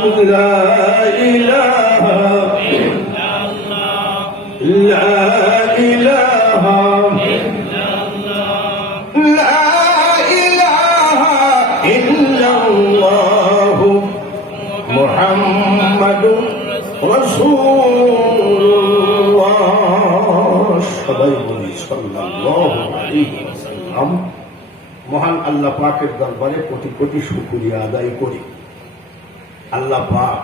لا إله إلا الله لا إله إلا الله لا إله إلا الله محمد رسول الله সবাই বলি সাল্লাল্লাহু আলাইহি ওয়াসাল্লাম। মহান আল্লাহ পাকের দরবারে কোটি কোটি শুকরিয়া আদায় করি। আল্লাহ পাক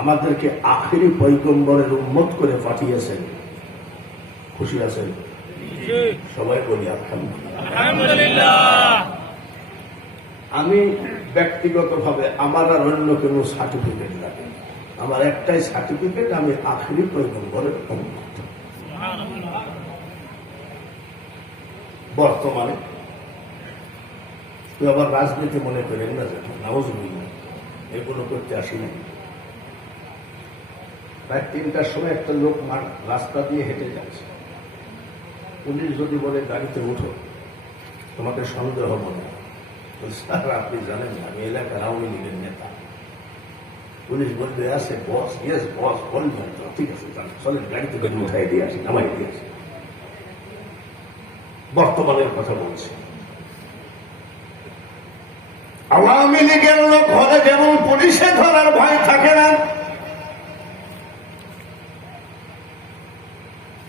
আমাদেরকে আখেরি পয়গম্বরের উম্মত করে পাঠিয়েছেন। খুশি আছেন? সবাই বলি আলহামদুলিল্লাহ। আমি ব্যক্তিগতভাবে আমার আর অন্য কোনো সার্টিফিকেট লাগে, আমার একটাই সার্টিফিকেট, আমি আখেরি পয়গম্বরের উম্মত। বর্তমানে তুই আবার রাজনীতি মনে করেন না, নাউজুবিল্লাহ, এগুলো করতে আসি না। প্রায় 3টার সময় একটা লোক রাস্তা দিয়ে হেঁটে যাচ্ছে। পুলিশ যদি বলে গাড়িতে উঠো, তোমাকে সন্দেহ মনে হয়, স্যার আপনি জানেন না আমি এলাকার আওয়ামী লীগের নেতা। পুলিশ বলবে আছে বস, ইয়েস বস, বলবেন তো ঠিক আছে, চলেন গাড়িতে করে উঠাই দিয়ে আসি, নামাই দিয়ে আসি। বর্তমানের কথা বলছি। আওয়ামী লীগের লোক হলে যেমন পুলিশে ধরার ভয় থাকে না,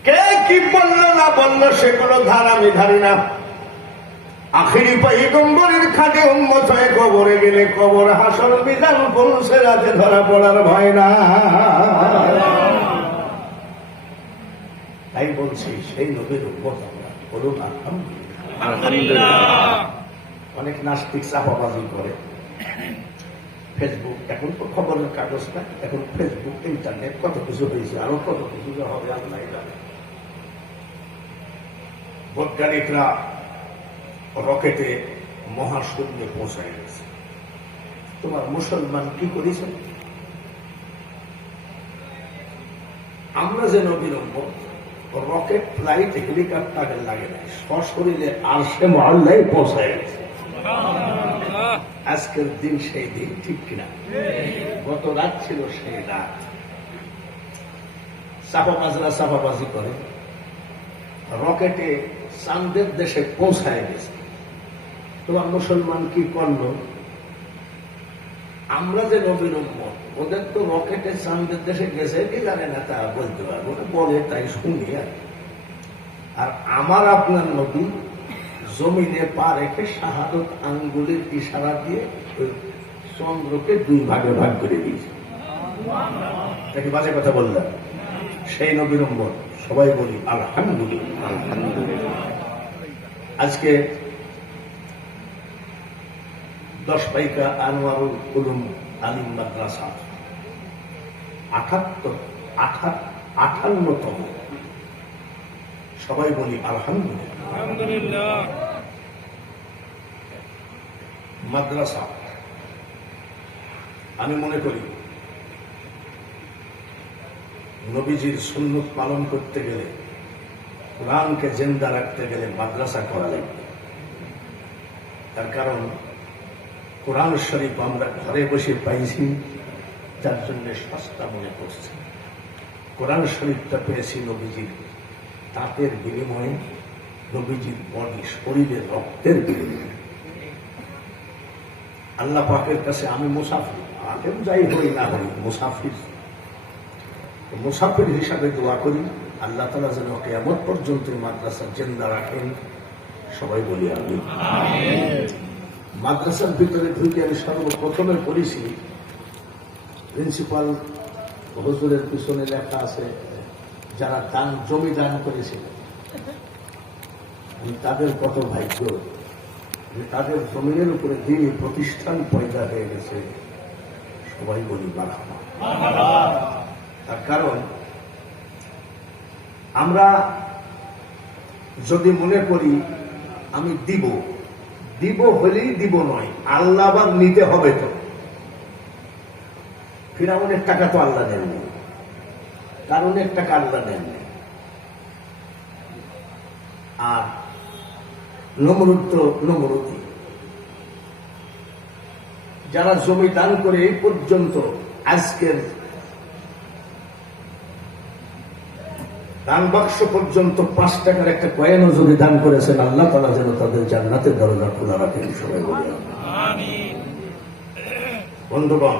কে কি বললো না বললো সেগুলো ধার আমি ধারি না। আখেরি পয়গম্বরের খাটে উম্মত হয়ে কবরে গেলে কবর হাসর বিধান পুলিশের হাতে ধরা পড়ার ভয় না। তাই বলছি সেই নবীর উম্মত আমরা, বলুন আলহামদুলিল্লাহ। অনেক নাস্তিক চাপাবাজি করে। ফেসবুক, এখন তো খবরের কাগজ না, এখন ফেসবুক, ইন্টারনেট, কত কিছু হয়েছে, আরো কত কিছু হবে আল্লাহ জানে। বৈজ্ঞানিকরা রকেটে মহাশূন্যে পৌঁছায় গেছে। তোমার মুসলমান কি করেছে? আমরা যে নবীর উম্মত, রকেট, ফ্লাইট, হেলিকপ্টারের লাগে নাই, সশরীরে আরশে মুআল্লায় পৌঁছায় গেছে। আজকের দিন সেই দিন, ঠিক কিনা? গত রাত ছিল সেই রাত। চাপাবাজরা চাপাবাজি করে, রকেটে চাঁদের দেশে পৌঁছায় গেছে। তোমার মুসলমান কি করলো? আমরা যে নবীর উম্মত, ওদের তো রকেটে চাঁদের দেশে গেছে কি জানে না, তা বলতে পারবো না, বলে তাই শুনি। আর আমার আপনার নবী জমিনে পা রেখে শাহাদত আঙ্গুলের ইশারা দিয়ে চন্দ্রকে 2 ভাগে ভাগ করে দিয়েছে। নাকি বাজে কথা বললাম? সেই নবীর উম্মত, সবাই বলি আলহামদুলিল্লাহ। আজকে 10 পাইকা আনোয়ারুল উলুম আলিম মাদ্রাসা 58তম, সবাই বলি আলহামদুলিল্লাহ। মাদ্রাসা আমি মনে করি নবীজির সুন্নত পালন করতে গেলে, কোরআনকে জিন্দা রাখতে গেলে মাদ্রাসা করা লাগবে। তার কারণ কোরআন শরীফ আমরা ঘরে বসে পাইছি, যার জন্য সস্তা মনে করছি। কোরআন শরীফটা পেয়েছি নবীজির দাঁতের বিনিময়ে, নবীজির বডি, শরীরের রক্তের বিনিময়ে। আল্লাহ পাকের কাছে আমি মুসাফির, আলেম যাই হই না হই, মুসাফির। মুসাফির হিসাবে দোয়া করি আল্লাহ তাআলা যেন কিয়ামত পর্যন্ত মাদ্রাসা জিন্দা রাখেন। সবাই বলি আমিন। মাদ্রাসার ভিতরে ঢুকে আমি সর্বপ্রথমে পড়েছি, প্রিন্সিপাল হুজুরের পিছনে লেখা আছে যারা দান, জমি দান করেছিল, তাদের কত ভাগ্য যে তাদের জমিনের উপরে দিনই প্রতিষ্ঠান পয়দা হয়ে গেছে। সবাই বলি মারহাবা। তার কারণ আমরা যদি মনে করি আমি দিব, দিব হলেই দিব নয়, আল্লাহ আবার নিতে হবে। তো ফিরাউনের টাকা তো আল্লাহ নেননি, কারণের টাকা আল্লাহ নেননি। আর নমরুদ তো নমরুদি, যারা জমি দান করে এই পর্যন্ত আজকের দান বাক্স পর্যন্ত 5 টাকার একটা কয়েনও যদি দান করেছেন, আল্লাহ তাআলা যেন তাদের জান্নাতের দরজা খোলা রাখেন। সবাই বলি আমিন। বন্ধুগণ,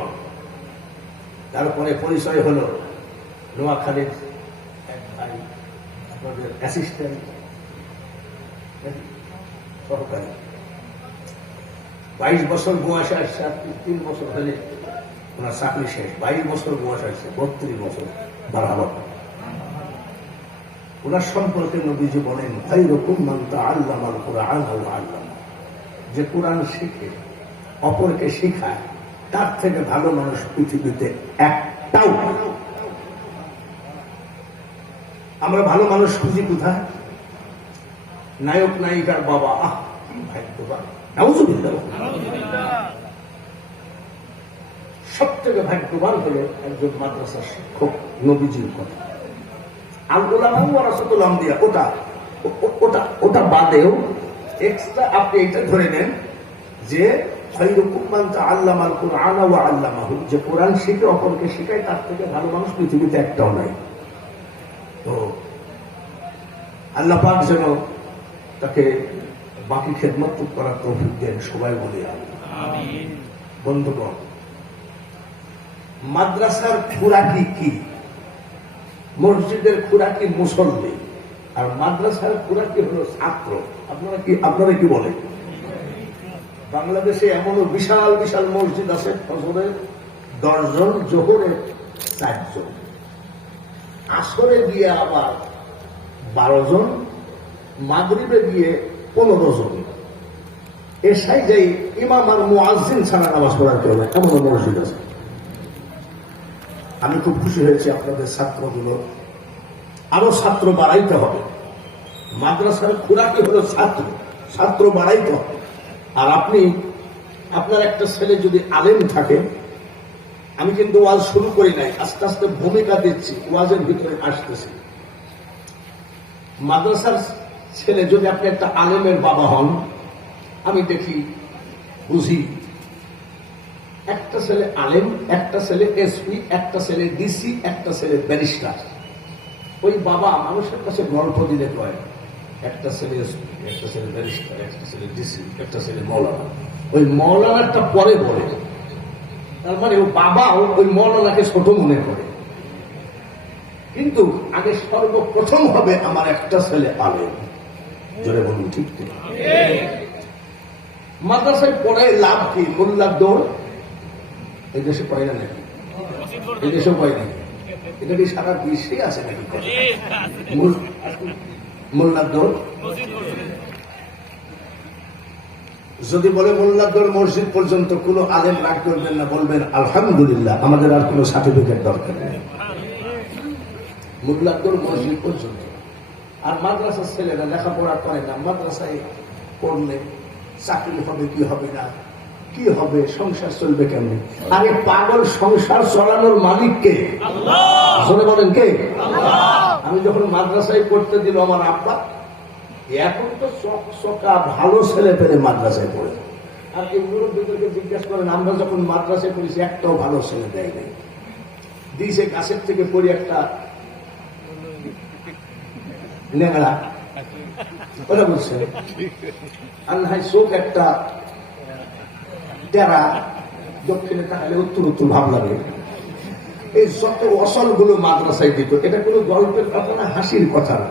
তারপরে পরিচয় হলো নোয়াখালীর এক ভাই, আপনাদের অ্যাসিস্ট্যান্ট সহকারী, 22 বছর বয়স আসছে। 3 বছর হলে ওনার চাকরি শেষ। 22 বছর বয়স আসছে, 32 বছর বাড়াবার। ওনার সম্পর্কে নবীজি বলেন, খায়রুকুম মান তাআল্লামাল কুরআন ওয়া আল্লামা, যে কোরআন শিখে অপরকে শেখায়, তার থেকে ভালো মানুষ পৃথিবীতে একটাও। আমরা ভালো মানুষ খুঁজি কোথায়? নায়ক নায়িকার বাবা, কি ভাগ্যবান, নাউযুবিল্লাহ। সব থেকে ভাগ্যবান হলো একজন মাদ্রাসার শিক্ষক। নবীজির কথা আল উলামা ওয়ারাসাতুল আমবিয়া, ওটা বাদেও এক্সট্রা আপনি এটা ধরে নেন যে খায়রুকুম মান তাআল্লামাল কুরআন ওয়া আল্লামাহু, যে কোরআন শিখে অপরকে শেখায়, তার থেকে ভালো মানুষ পৃথিবীতে একটাও নাই। তো আল্লাহ পাক যেন তাকে বাকি খেদমত করার তৌফিক দেন। সবাই বলি আমিন। বন্ধুগণ, মাদ্রাসার খুরাকি কি? মসজিদের খুরাকি মুসল্লি, আর মাদ্রাসার খুরাকি হলো ছাত্র। আপনারা কি বলেন? বাংলাদেশে এমনও বিশাল বিশাল মসজিদ আছে, ফজরে 10 জন, জোহরে 4 জন, আসরে গিয়ে আবার 12 জন, মাগরিবে গিয়ে 15 জন। এসাই যাই ইমাম আর মুয়াজ্জিন ছাড়া নামাজ পড়ার কেউ না, এমন মসজিদ আছে। আমি খুব খুশি হয়েছি আপনাদের ছাত্রগুলো, আরো ছাত্র বাড়াইতে হবে। মাদ্রাসার খুরাকি হলো ছাত্র বাড়াইতে হবে। আর আপনার একটা ছেলে যদি আলেম থাকে, আমি কিন্তু ওয়াজ শুরু করি নাই, আস্তে আস্তে ভূমিকা দিচ্ছি, ওয়াজের ভিতরে আসতেছি। মাদ্রাসার ছেলে যদি আপনি একটা আলেমের বাবা হন, আমি দেখি, বুঝি, একটা ছেলে আলেম, একটা ছেলে এসপি, একটা ছেলে ডিসি, একটা ছেলে ব্যারিস্টার। ওই বাবা মানুষের কাছে গল্প দিলে কয়, একটা ছেলে এসপি, একটা ছেলে ব্যারিস্টার, একটা ছেলে ডিসি, একটা ছেলে মৌলানা। ওই মৌলানাটা পরে বলে, তার মানে ও বাবাও ওই মৌলানাকে ছোট মনে করে। কিন্তু আগে সর্বপ্রথম হবে আমার একটা ছেলে আলেম। জোরে বলুন ঠিক ঠিক। মাদ্রাসায় পড়ে লাভ কি? মোল্লার দৌড় এই দেশে পাই না নাকি? এই দেশেও পাই না। এটা কি সারা বিশ্বে আছে নাকি? মোল্লার দৌড় যদি বলে মোল্লার দৌড় মসজিদ পর্যন্ত, কোনো আলেম রাগ করবেন না, বলবেন আলহামদুলিল্লাহ, আমাদের আর কোনো সার্টিফিকেট দরকার নেই। মোল্লার দৌড় মসজিদ পর্যন্ত। আর মাদ্রাসার ছেলেরা লেখাপড়া করে না, মাদ্রাসায় পড়লে চাকরি হবে কি হবে না, কি হবে, সংসার চলবে কেমন? আরে পাগল, সংসার চালানোর মালিক কে? আল্লাহ। বলেন কে? আল্লাহ। আমি যখন মাদ্রাসায় পড়তে দিল আমার আব্বা, এখন তো চকচকা ভালো ছেলে পেলে মাদ্রাসায় পড়ে। আর এই মুরব্বীদেরকে জিজ্ঞাসা করেন, আমরা যখন মাদ্রাসায় পড়েছি একটাও ভালো ছেলে দেয় নাই। দিয়েছে গাছের থেকে পড়ি একটা নেংড়া, ওরা বলছে, আর না হয় চোখ একটা টেরা, দক্ষিণে তাকালে উত্তর উত্তর ভাব লাগে। এই যত অসল গুলো মাদ্রাসায় দিত, এটা কোনো গল্পের কথা না, হাসির কথা না।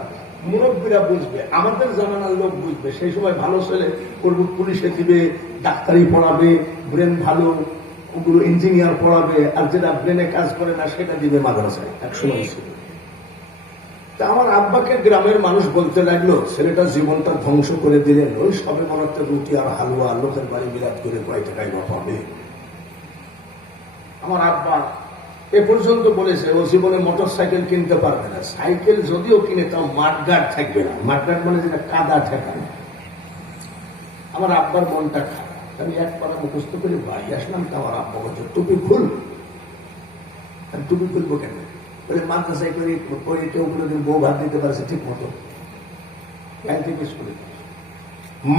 মুরব্বীরা বুঝবে, আমাদের জামানার লোক বুঝবে। সেই সময় ভালো ছেলে করবো, পুলিশে দিবে, ডাক্তারি পড়াবে, ব্রেন ভালো, ওগুলো ইঞ্জিনিয়ার পড়াবে, আর যেটা ব্রেনে কাজ করে না সেটা দিবে মাদ্রাসায়। একসময় ছিল। তা আমার আব্বাকে গ্রামের মানুষ বলতে লাগলো, ছেলেটা জীবনটা ধ্বংস করে দিলেন, ওই সবে মনে রুটি আর হালুয়া লোকের বাড়ি বিলাত করে কয় টাকায় বা পাবে। আমার আব্বা এ পর্যন্ত বলেছে ও জীবনে মোটর সাইকেল কিনতে পারবে না, সাইকেল যদিও কিনে তাও মাঠঘাট থাকবে না। মাঠঘাট মানে যেটা কাদা ঠেকানো। আমার আব্বার মনটা খারাপ। আমি এক পাড়া মুখস্থ করে বাড়ি আসলাম, তো আমার আব্বা বলছে টুপি খুল। টুপি খুলবো কেন? বলে মাদ্রাসায় করে কেউ কোনোদিন বউ ভাত দিতে পারছে ঠিক মতো,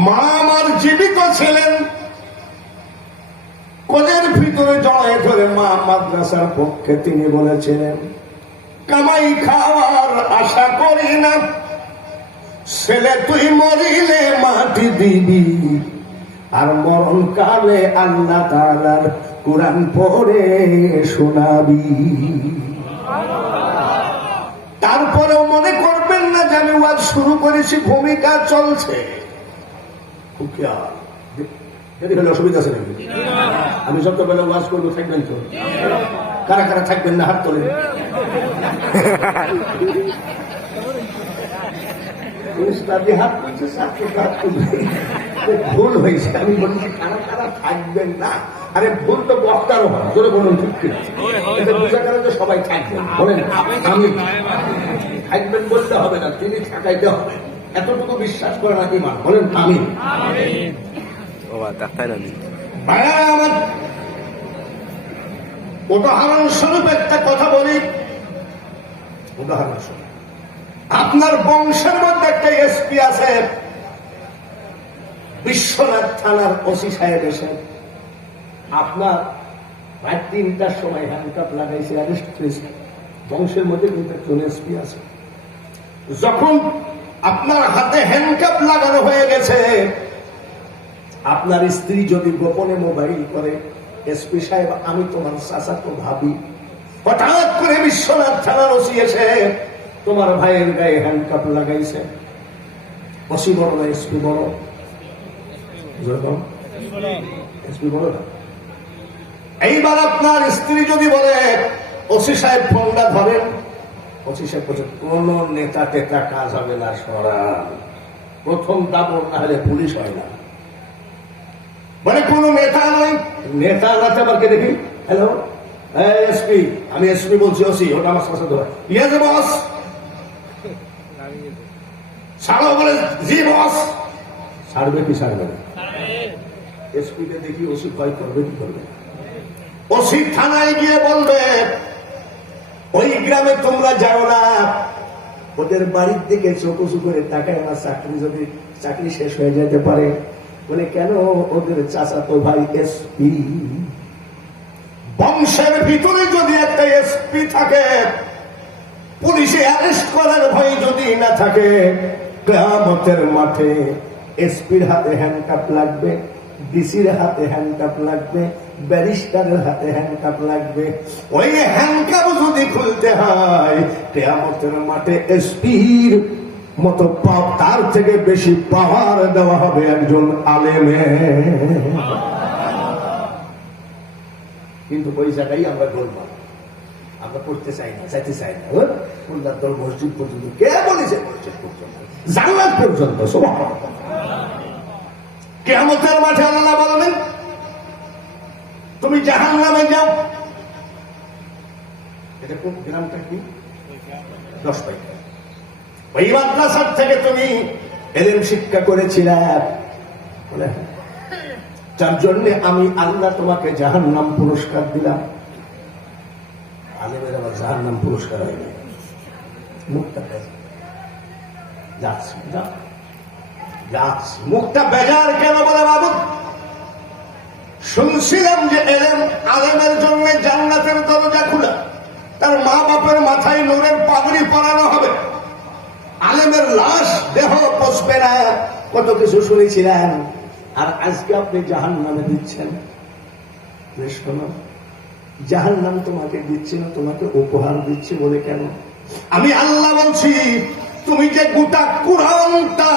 মা আমার জীবিত ছিলেন, কোলের ভিতরে জড়ায় ধরে মা মাদ্রাসার পক্ষে তিনি বলেছিলেন, কামাই খাওয়ার আশা করি না, ছেলে তুই মরিলে মাটি দিবি, আর মরণ কালে আল্লাহ তাআলার কোরআন পড়ে শোনাবি। তারপরেও মনে করবেন না যে আমি ওয়াজ শুরু করেছি, ভূমিকা চলছে। অসুবিধা আছে নাকি? আমি যতবেলা ওয়াজ করবো থাকবেন তো? কারা কারা থাকবেন না হাত তোলে। ভুল হয়েছে, আমি বলছি কারা কারা থাকবেন না। আরে ভুল তো বক্তারও হয়, জোরে বলুন ঠিক কিনা? বোঝা গেল যে সবাই থাকবেন, বলেন আমি থাকবেন বলতে হবে না, তিনি থাকাইতে হবে, এতটুকু বিশ্বাস করে নাকি মান, বলেন আমি। উদাহরণ স্বরূপ একটা কথা বলি, উদাহরণ স্বরূপ আপনার বংশের মধ্যে একটা এসপি আছে, বিশ্বনাথ থানার ওসি সাহেব এসে আপনার রাত ৩টার সময় হ্যান্ডকাপ লাগাইছে, অ্যারেস্ট করেছে। বংশের মধ্যে কিন্তু একজন এসপি আছে। যখন আপনার হাতে হ্যান্ডকাপ লাগানো হয়ে গেছে, আপনার স্ত্রী যদি গোপনে মোবাইল করে, এসপি সাহেব আমি তোমার চাচাতো ভাবি, হঠাৎ করে বিশ্বনাথ থানার ওসি এসে তোমার ভাইয়ের গায়ে হ্যান্ডকাপ লাগাইছে। ওসি বড় না এসপি বড়? এসপি বড় না? এইবার আপনার স্ত্রী যদি বলে ওসি সাহেব ফোনটা ধরেন, ওসি সাহেব বলছে কোন নেতা টেতা কাজ হবে না, সরান, প্রথম দাবর না হলে পুলিশ হয় না। মানে কোন নেতা নয়, নেতা নাতে আবারকে দেখি, হ্যালো এসপি, আমি এসপি বলছি, ওসি ওটা আমার সাথে ধরে, ইয়ে যে বস, ছাড়ো বলে জি বস, ছাড়বে কি ছাড়বে না? এসপি কে দেখি ওসি ভয় করবে কি করবে? ওসি থানায় গিয়ে বলবে ওই গ্রামে তোমরা যাও না, ওদের বাড়ির দিকে চোখ উঁচু করে তাকায়, আমার চাকরি শেষ হয়ে যেতে পারে। বলে কেন? ওদের চাচাতো ভাই এসপি। বংশের ভিতরে যদি একটা এসপি থাকে, পুলিশে অ্যারেস্ট করার ভয় যদি না থাকে, কিয়ামতের মাঠে এসপির হাতে হ্যান্ডকাপ লাগবে, ডিসির হাতে হ্যান্ডকাপ লাগবে, ব্যারিস্টারের হাতে হ্যান্ডকাপ লাগবে। ওই হ্যান্ডকাপ যদি খুলতে হয়, কিয়ামতের মাঠে এসপির মতো পাপ, তার থেকে বেশি পাওয়ার দেওয়া হবে একজন আলেমে। কিন্তু ওই জায়গায় আমরা বলবো, আমরা করতে চাই না, চাইতে চাই না। খুলনার দল মসজিদ পর্যন্ত, কে বলেছে মসজিদ পর্যন্ত, জান্নাত পর্যন্ত। কিয়ামতের মাঠে আল্লাহ বলবেন তুমি জাহান্নামে যাও। এটা কোন গ্রামটা? কি 10 পাইকা। ওই মাদ্রাসার থেকে তুমি এলেম শিক্ষা করেছিলে, বলে যার জন্য আমি আল্লাহ তোমাকে জাহান্নাম পুরস্কার দিলাম। আলেমের আবার জাহান্নাম পুরস্কার হয়নি, মুখটা যাচ্ছে, মুখটা বেজার কেন? বলে বাবু শুনছিলাম যে এলেম আলেমের জন্য জান্নাতের দরজা খোলা, তার মা বাপের মাথায় নূরের পাগড়ি পরানো হবে, আলেমের লাশ দেহ পচবে না, কত কিছু শুনেছিলেন। আর আজকে আপনি জাহান্নামে দিচ্ছেন। শোনো, জাহান্নাম তোমাকে দিচ্ছে না, তোমাকে উপহার দিচ্ছে। বলে কেন? আমি আল্লাহ বলছি, তুমি যে গোটা কোরআনটা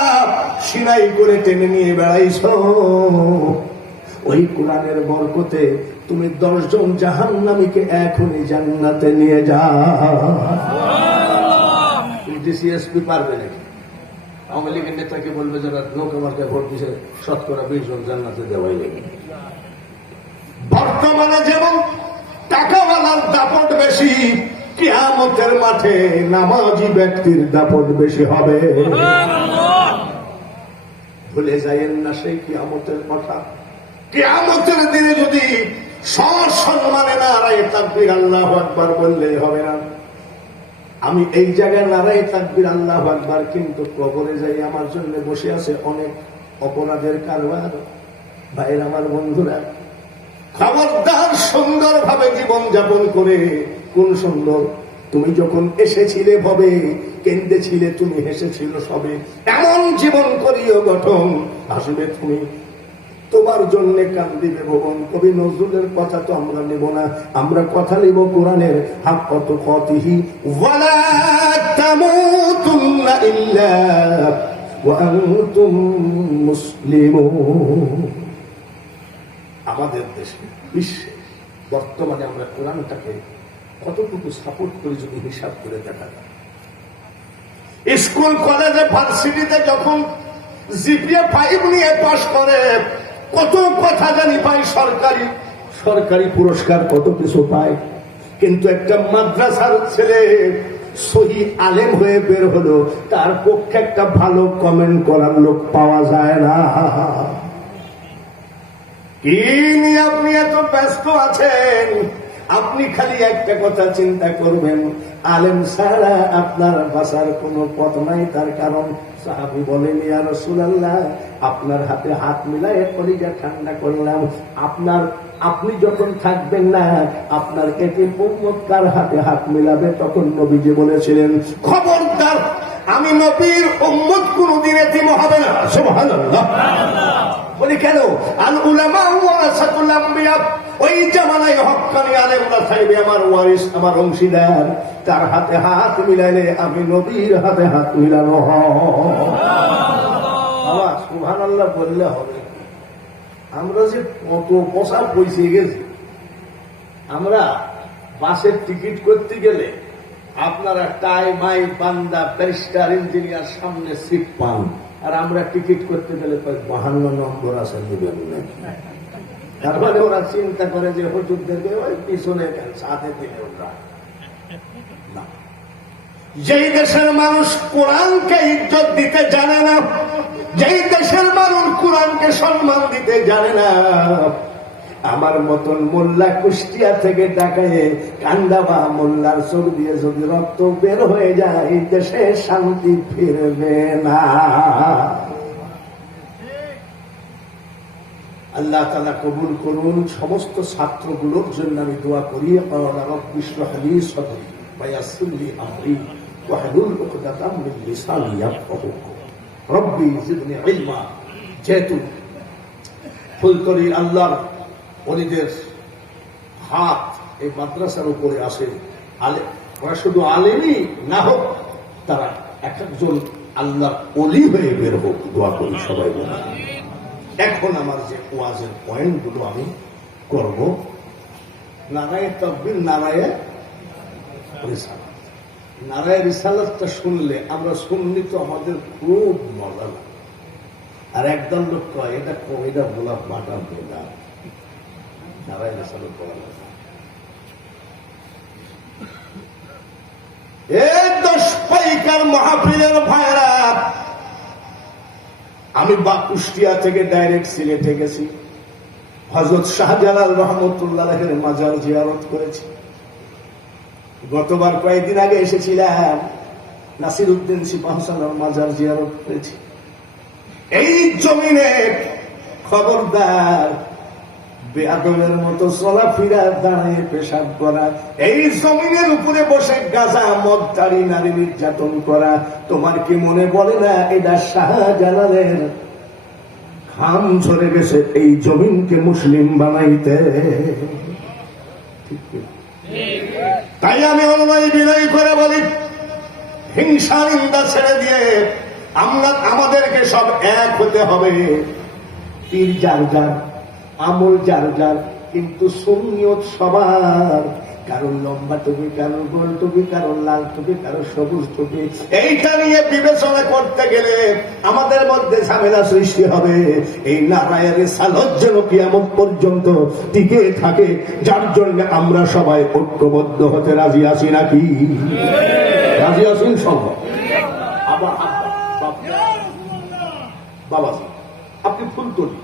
সিনাই করে টেনে নিয়ে বেড়াইছ, ওই কোরআনের বরকতে তুমি 10 জন জাহান্নামীকে এখনই জান্নাতে নিয়ে যাও। ডিসিএসপি পারবে নাকি? আওয়ামী লীগের নেতাকে বলবে যারা নৌকা মার্কায় ভোট দিয়েছে, শতকরা 20 জন জান্নাতে দেওয়াই লাগে। বর্তমানে যেমন টাকাওয়ালার দাপট বেশি, কিয়ামতের মাঠে নামাজি ব্যক্তির দাপট বেশি হবে। ভুলে যাইয়েন না সেই কিয়ামতের কথা। কিয়ামতের দিনে যদি সসম্মানে নারায়ে তাকবীর আল্লাহু আকবার বললেই হবে না। আমি এই জায়গায় নারায়ে তাকবীর আল্লাহু আকবার, কিন্তু কবরে যাই আমার জন্য বসে আছে অনেক অপরাধের কারবার। ভাইয়ের আমার বন্ধুরা, খবরদার সুন্দরভাবে জীবন যাপন করে। কোন সুন্দর! তুমি যখন এসেছিলে ভবে, কেঁদেছিলে, তুমি হেসেছিল সবে। এমন জীবন করিও গঠন, আসবে তুমি তোমার জন্য কান্দিবে ভবন। কবি নজরুলের কথা তো আমরা নেব না, আমরা কথা নেব কোরআনের। হাক্কাত তুকাতিহি ওয়ালা তামুতুন্না ইল্লা ওয়া আনতুম মুসলিমুন। আমাদের দেশে, বিশ্বে বর্তমানে আমরা কোরআনটাকে কতটুকু সাপোর্ট করি যদি হিসাব করে দেখা যায়। স্কুল কলেজে ভার্সিটিতে যখন জিপিএ 5 নিয়ে পাশ করে, কত কথা জানি পাই, সরকারি পুরস্কার কত কিছু পায়। কিন্তু একটা মাদ্রাসার ছেলে সহি আলেম হয়ে বের হলো, তার পক্ষে একটা ভালো কমেন্ট করার লোক পাওয়া যায় না। কি নিয়ে আপনি এত ব্যস্ত আছেন? আপনি খালি একটা কথা চিন্তা করবেন, আলেম ছাড়া আপনার বাঁচার কোনো পথ নাই। তার কারণ সাহাবী বলেন, ইয়া রাসূলুল্লাহ, আপনার হাতে হাত মিলায়ে কলিজা ঠান্ডা করলাম। আপনি যখন থাকবেন না, আপনার এতিম উম্মত কার হাতে হাত মিলাবে? তখন নবীজি বলেছিলেন, খবরদার, আমি নবীর উম্মত কোনদিন এতিম হবে না। সুবহানাল্লাহ। বলি কেন? আল উলামা ওয়ারাসাতুল আম্বিয়া। ওই জামানায় হক্কানি আলেমরা থাকবে আমার ওয়ারিস, আমার অংশীদার। তার হাতে হাত মিলাইলে আমি নবীর হাতে হাত মিলানো হয়। সুবহানাল্লাহ বললে হবে? আমরা যে কত পয়সা পয়সে গেছি। আমরা বাসের টিকিট করতে গেলে আপনারা টাই মাই বান্দা ব্যারিস্টার ইঞ্জিনিয়ার সামনে সিট পান, আর আমরা টিকিট করতে গেলে 52 নম্বর আছে, নেবেন না। তারপরে ওরা চিন্তা করে যে হুজুর দেবে ওই পিছনে সাথে দিলে ওরা। যেই দেশের মানুষ কোরআনকে ইজ্জত দিতে জানে না, যেই দেশের মানুষ কোরআনকে সম্মান দিতে জানে না, আমার মতন মোল্লা কুষ্টিয়া থেকে ডাকায় কান্দাবা মোল্লার চোখ দিয়ে যদি রক্ত বের হয়ে যায়, এই দেশে শান্তি ফিরবে না। আল্লাহ তাআলা কবুল করুন। সমস্ত ছাত্রগুলোর জন্য আমি দোয়া করি, ক্বালা রাব্বি ইশরাহ লি সাদরি ওয়া ইয়াসসির লি আমরি ওয়াহলুল উকদাতাম মিন লিসানি ইয়াফকাহু রব্বি জিদনি ইলমা। যেহেতু ফুলতলি আল্লাহর ওলিদের হাত এই মাদ্রাসার উপরে আসে, ওরা শুধু আলেমই না হোক, তারা এক একজন আল্লাহর ওলি হয়ে বের হোক, দোয়া করি সবাই বলে। এখন আমার যে ওয়াজের পয়েন্টগুলো আমি করব, নারায়ে তাকবীর, নারায়ে রিসালাত। নারায়ে রিসালাতটা শুনলে আমরা শুনলি তো আমাদের খুব মজা লাগে। আর একদম লোক কয় এটা বলা বাটা বেদা, নারায়ে রিসালাত বলা লাগে। এই 10 পাইকার মাহফিলের ভাইরা, আমি কুষ্টিয়া থেকে ডাইরেক্ট সিলেটে গেছি, হযরত শাহজালাল রহমতুল্লাহের মাজার জিয়ারত করেছি। গতবার কয়েকদিন আগে এসেছিলাম, নাসিরউদ্দিন সিপাহসালার মাজার জিয়ারত করেছি। এই জমিনে খবরদার বেয়াদবের মতো চলাফেরা, দাঁড়িয়ে পেশাব করা, এই জমিনের উপরে বসে গাঁজা মদ দাড়ি নারী নির্যাতন করা, তোমার কি মনে বলে না এটা শাহজালালের ঘাম ঝরে গেছে এই জমিনকে মুসলিম বানাইতে? তাই আমি অনুনয় বিনয় করে বলি, হিংসা নিন্দা ছেড়ে দিয়ে আমাদেরকে সব এক হতে হবে। পীর যার যার, আমল যার যার, কিন্তু সুন্নিয়ত সবার। কারোর লম্বা টুপি, কারোর গোল টুপি, কারোর লাল টুপি, কারোর সবুজ টুপি। এইটা নিয়ে বিবেচনা করতে গেলে আমাদের মধ্যে ঝামেলা সৃষ্টি হবে। এই নারায়ে রিসালাত যেন কিয়ামত পর্যন্ত টিকে থাকে, যার জন্য আমরা সবাই ঐক্যবদ্ধ হতে রাজি আছি নাকি? রাজি আছেন সবাই? বাবাজি, আপনি ফুলতলি,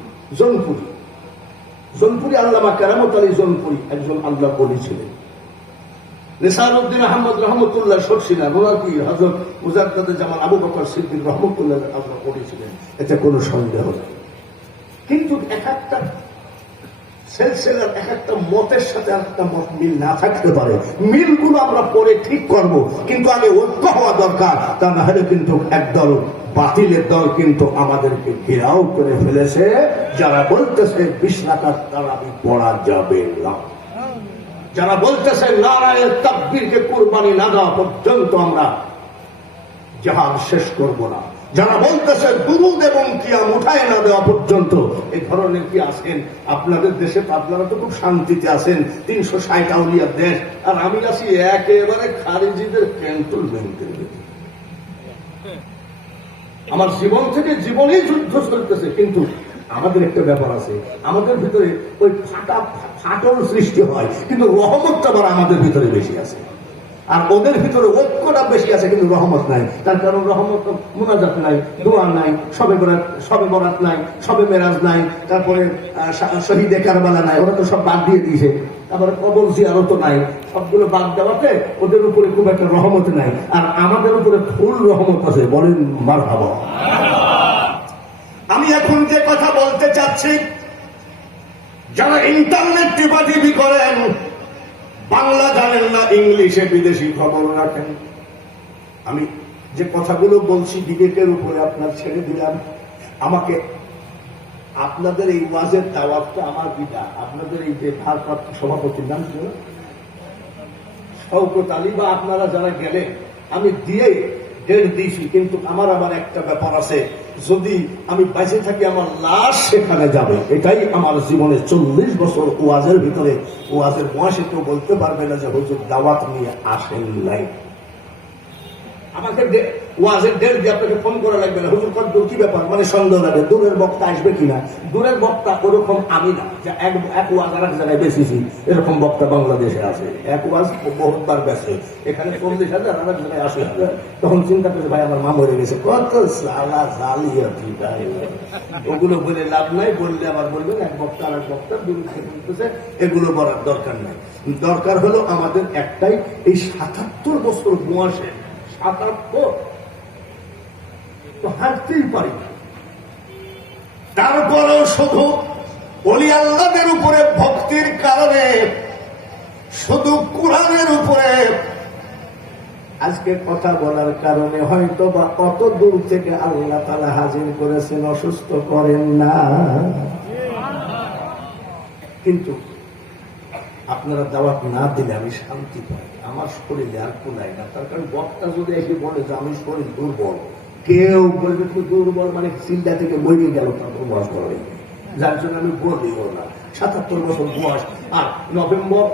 জোনপুরি আল্লামা কেরামত আলী জোনপুরি একজন আল্লাহ ওলি ছিলেন। নিসারউদ্দিন আহমদ রহমতুল্লাহ সরসিনা, কি হযরত মুজাদ্দেদ জামান আবু বকর সিদ্দিক রহমতুল্লাহ আল্লাহ ওলি ছিলেন, এতে কোনো সন্দেহ নেই। কিন্তু এক একটা সিলসিলার এক একটা মতের সাথে একটা মত মিল না থাকতে পারে, মিলগুলো আমরা পরে ঠিক করব, কিন্তু আগে ঐক্য হওয়া দরকার। তা না হলে কিন্তু একদল বাতিলের দল কিন্তু আমাদেরকে ঘেরাও করে ফেলেছে, যারা বলতেছে 20 রাকাত তারাবি পড়া যাবে না, যারা বলতেছে নারায়ে তাকবীরকে কুরবানি না দেওয়া পর্যন্ত আমরা জিহাদ শেষ করব না, যারা বলতেছে দুরূদ এবং কিয়াম উঠায় না দেওয়া পর্যন্ত, এই ধরনের কি আছেন আপনাদের দেশে? আপনারা তো খুব শান্তিতে আছেন, 360 আউলিয়ার দেশ, আর আমি আছি একেবারে খারিজিদের ক্যান্টনমেন্টের ভিতরে। আমার জীবন থেকে জীবনেই যুদ্ধ চলতেছে, কিন্তু আমাদের একটা ব্যাপার আছে, আমাদের ভিতরে ওই ফাটল সৃষ্টি হয়, কিন্তু রহমতটা আবার আমাদের ভিতরে বেশি আছে, আর ওদের ভিতরে ঐক্যটা বেশি আছে কিন্তু রহমত নাই। তার কারণ রহমত মুনাজাত নাই, দোয়া নাই, সবে বরাত নাই, সবে মেরাজ নাই, তারপরে শহীদে কারবালা নাই, ওরা তো সব বাদ দিয়ে দিয়েছে, তারপরে কবর জিয়ারত নাই, সবগুলো বাদ দেওয়াতে ওদের উপরে খুব একটা রহমত নাই, আর আমাদের উপরে ফুল রহমত আছে। বলেন মারহাবা। আমি এখন যে কথা বলতে চাচ্ছি, যারা ইন্টারনেট টিপাটিপি করেন, বাংলা জানেন না, ইংলিশে বিদেশি খবর রাখেন, আমি যে কথাগুলো বলছি বিবেকের উপরে আপনার ছেড়ে দিলাম। আমাকে আপনাদের এই ওয়াজের দাওয়াতটা আমার বিদা, আপনাদের এই যে ভারপ্রাপ্ত সভাপতির নাম ছিল শওকত আলী, বা আপনারা যারা গেলেন, আমি দিয়ে ডেট দিয়েছি, কিন্তু আমার আবার একটা ব্যাপার আছে, যদি আমি বেঁচে থাকি আমার লাশ সেখানে যাবে। এটাই আমার জীবনে 40 বছর ওয়াজের ভিতরে, ওয়াজের বয়সে কেউ বলতে পারবে না যে হুজুর দাওয়াত নিয়ে আসেন নাই। আমাকে ওয়াজের ডেট দিয়ে আপনাকে ফোন করা লাগবে না, হুজুর কত দূর, কি ব্যাপার, মানে সন্দেহ লাগে দূরের বক্তা আসবে কিনা। দূরের বক্তা ওরকম আমি না, যে এক ওয়াজ আর এক জায়গায় বেশিছি, এরকম বক্তা বাংলাদেশে আছে, এক ওয়াজ বহুতবার বেশি, এখানে 40,000 আর এক জায়গায় 80,000। তখন চিন্তা করে ভাই আমার মা মরে গেছে, কত সালা জালিয়াতি, ওগুলো বলে লাভ নাই, বললে আবার বলবেন এক বক্তা আর এক বক্তা দূরে বলতেছে, এগুলো বলার দরকার নাই। দরকার হলো আমাদের একটাই, এই 77 বছর বয়সে 77 তো হাঁটতেই পারি, তারপরেও শুধু ওলি আল্লাহদের উপরে ভক্তির কারণে, শুধু কোরআনের উপরে আজকে কথা বলার কারণে হয়তো বা কত দূর থেকে আল্লাহ তাআলা হাজির করেছেন, অসুস্থ করেন না। কিন্তু আপনারা দাওয়াত না দিলে আমি শান্তি পাই, আমার শরীরে আর কোনায় না। তার কারণ বক্তা যদি এসে বলে যে আমি শরীর দুর্বল, কেউ বলবে তুই দুর্বল মানে চিন্তা থেকে বইয়ে গেল, তারপর বয়স করে, যার জন্য আমি বলিও না। 77 বছর বয়স, আর নভেম্বর,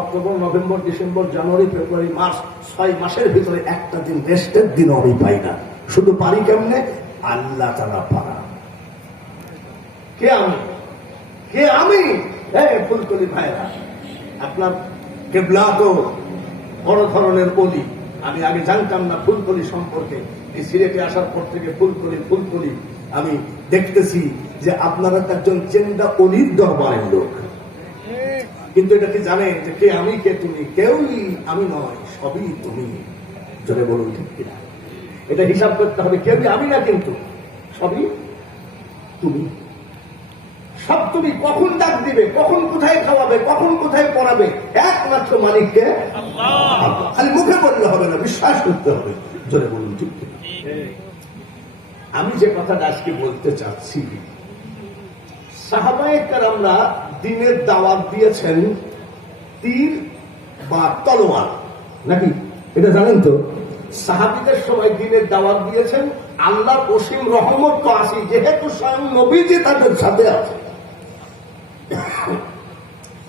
অক্টোবর, নভেম্বর, ডিসেম্বর, জানুয়ারি, ফেব্রুয়ারি, মার্চ, 6 মাসের ভিতরে একটা দিন রেস্টের দিন আমি পাই না। শুধু পারি কেমনে? আল্লাহ তাআলা পারা। কে আমি? কে আমি? ফুলকলি ভাইরা, আপনার কেবলা তো বড় ধরনের বলি, আমি আগে জানতাম না ফুলকলি সম্পর্কে। এই সিলেটে আসার পর থেকে ফুলকলি আমি দেখতেছি যে আপনারা একজন চেন্দা অলির দরবারের লোক, কিন্তু এটা কি জানেন যে কে আমি, কে তুমি? কেউই আমি নয়, সবই তুমি। জোরে বলুন ঠিক কিনা? এটা হিসাব করতে হবে, কেউই আমি না, কিন্তু সবই তুমি। সব তুমি। কখন ডাক দিবে, কখন কোথায় খাওয়াবে, কখন কোথায় পড়াবে, একমাত্র মালিককে আল্লাহ। খালি মুখে বললে হবে না, বিশ্বাস করতে হবে। জোরে বলুন ঠিক কিনা? আমি যে কথাটা আজকে বলতে চাচ্ছি, সাহাবায়ে কেরামরা দ্বীনের দাওয়াত দিয়েছেন তীর বা তলোয়ার, নাকি এটা জানেন তো? সাহাবীদের সময় দ্বীনের দাওয়াত দিয়েছেন, আল্লাহর অসীম রহমত তো আছে, যেহেতু স্বয়ং নবীজি তাদের সাথে আছে।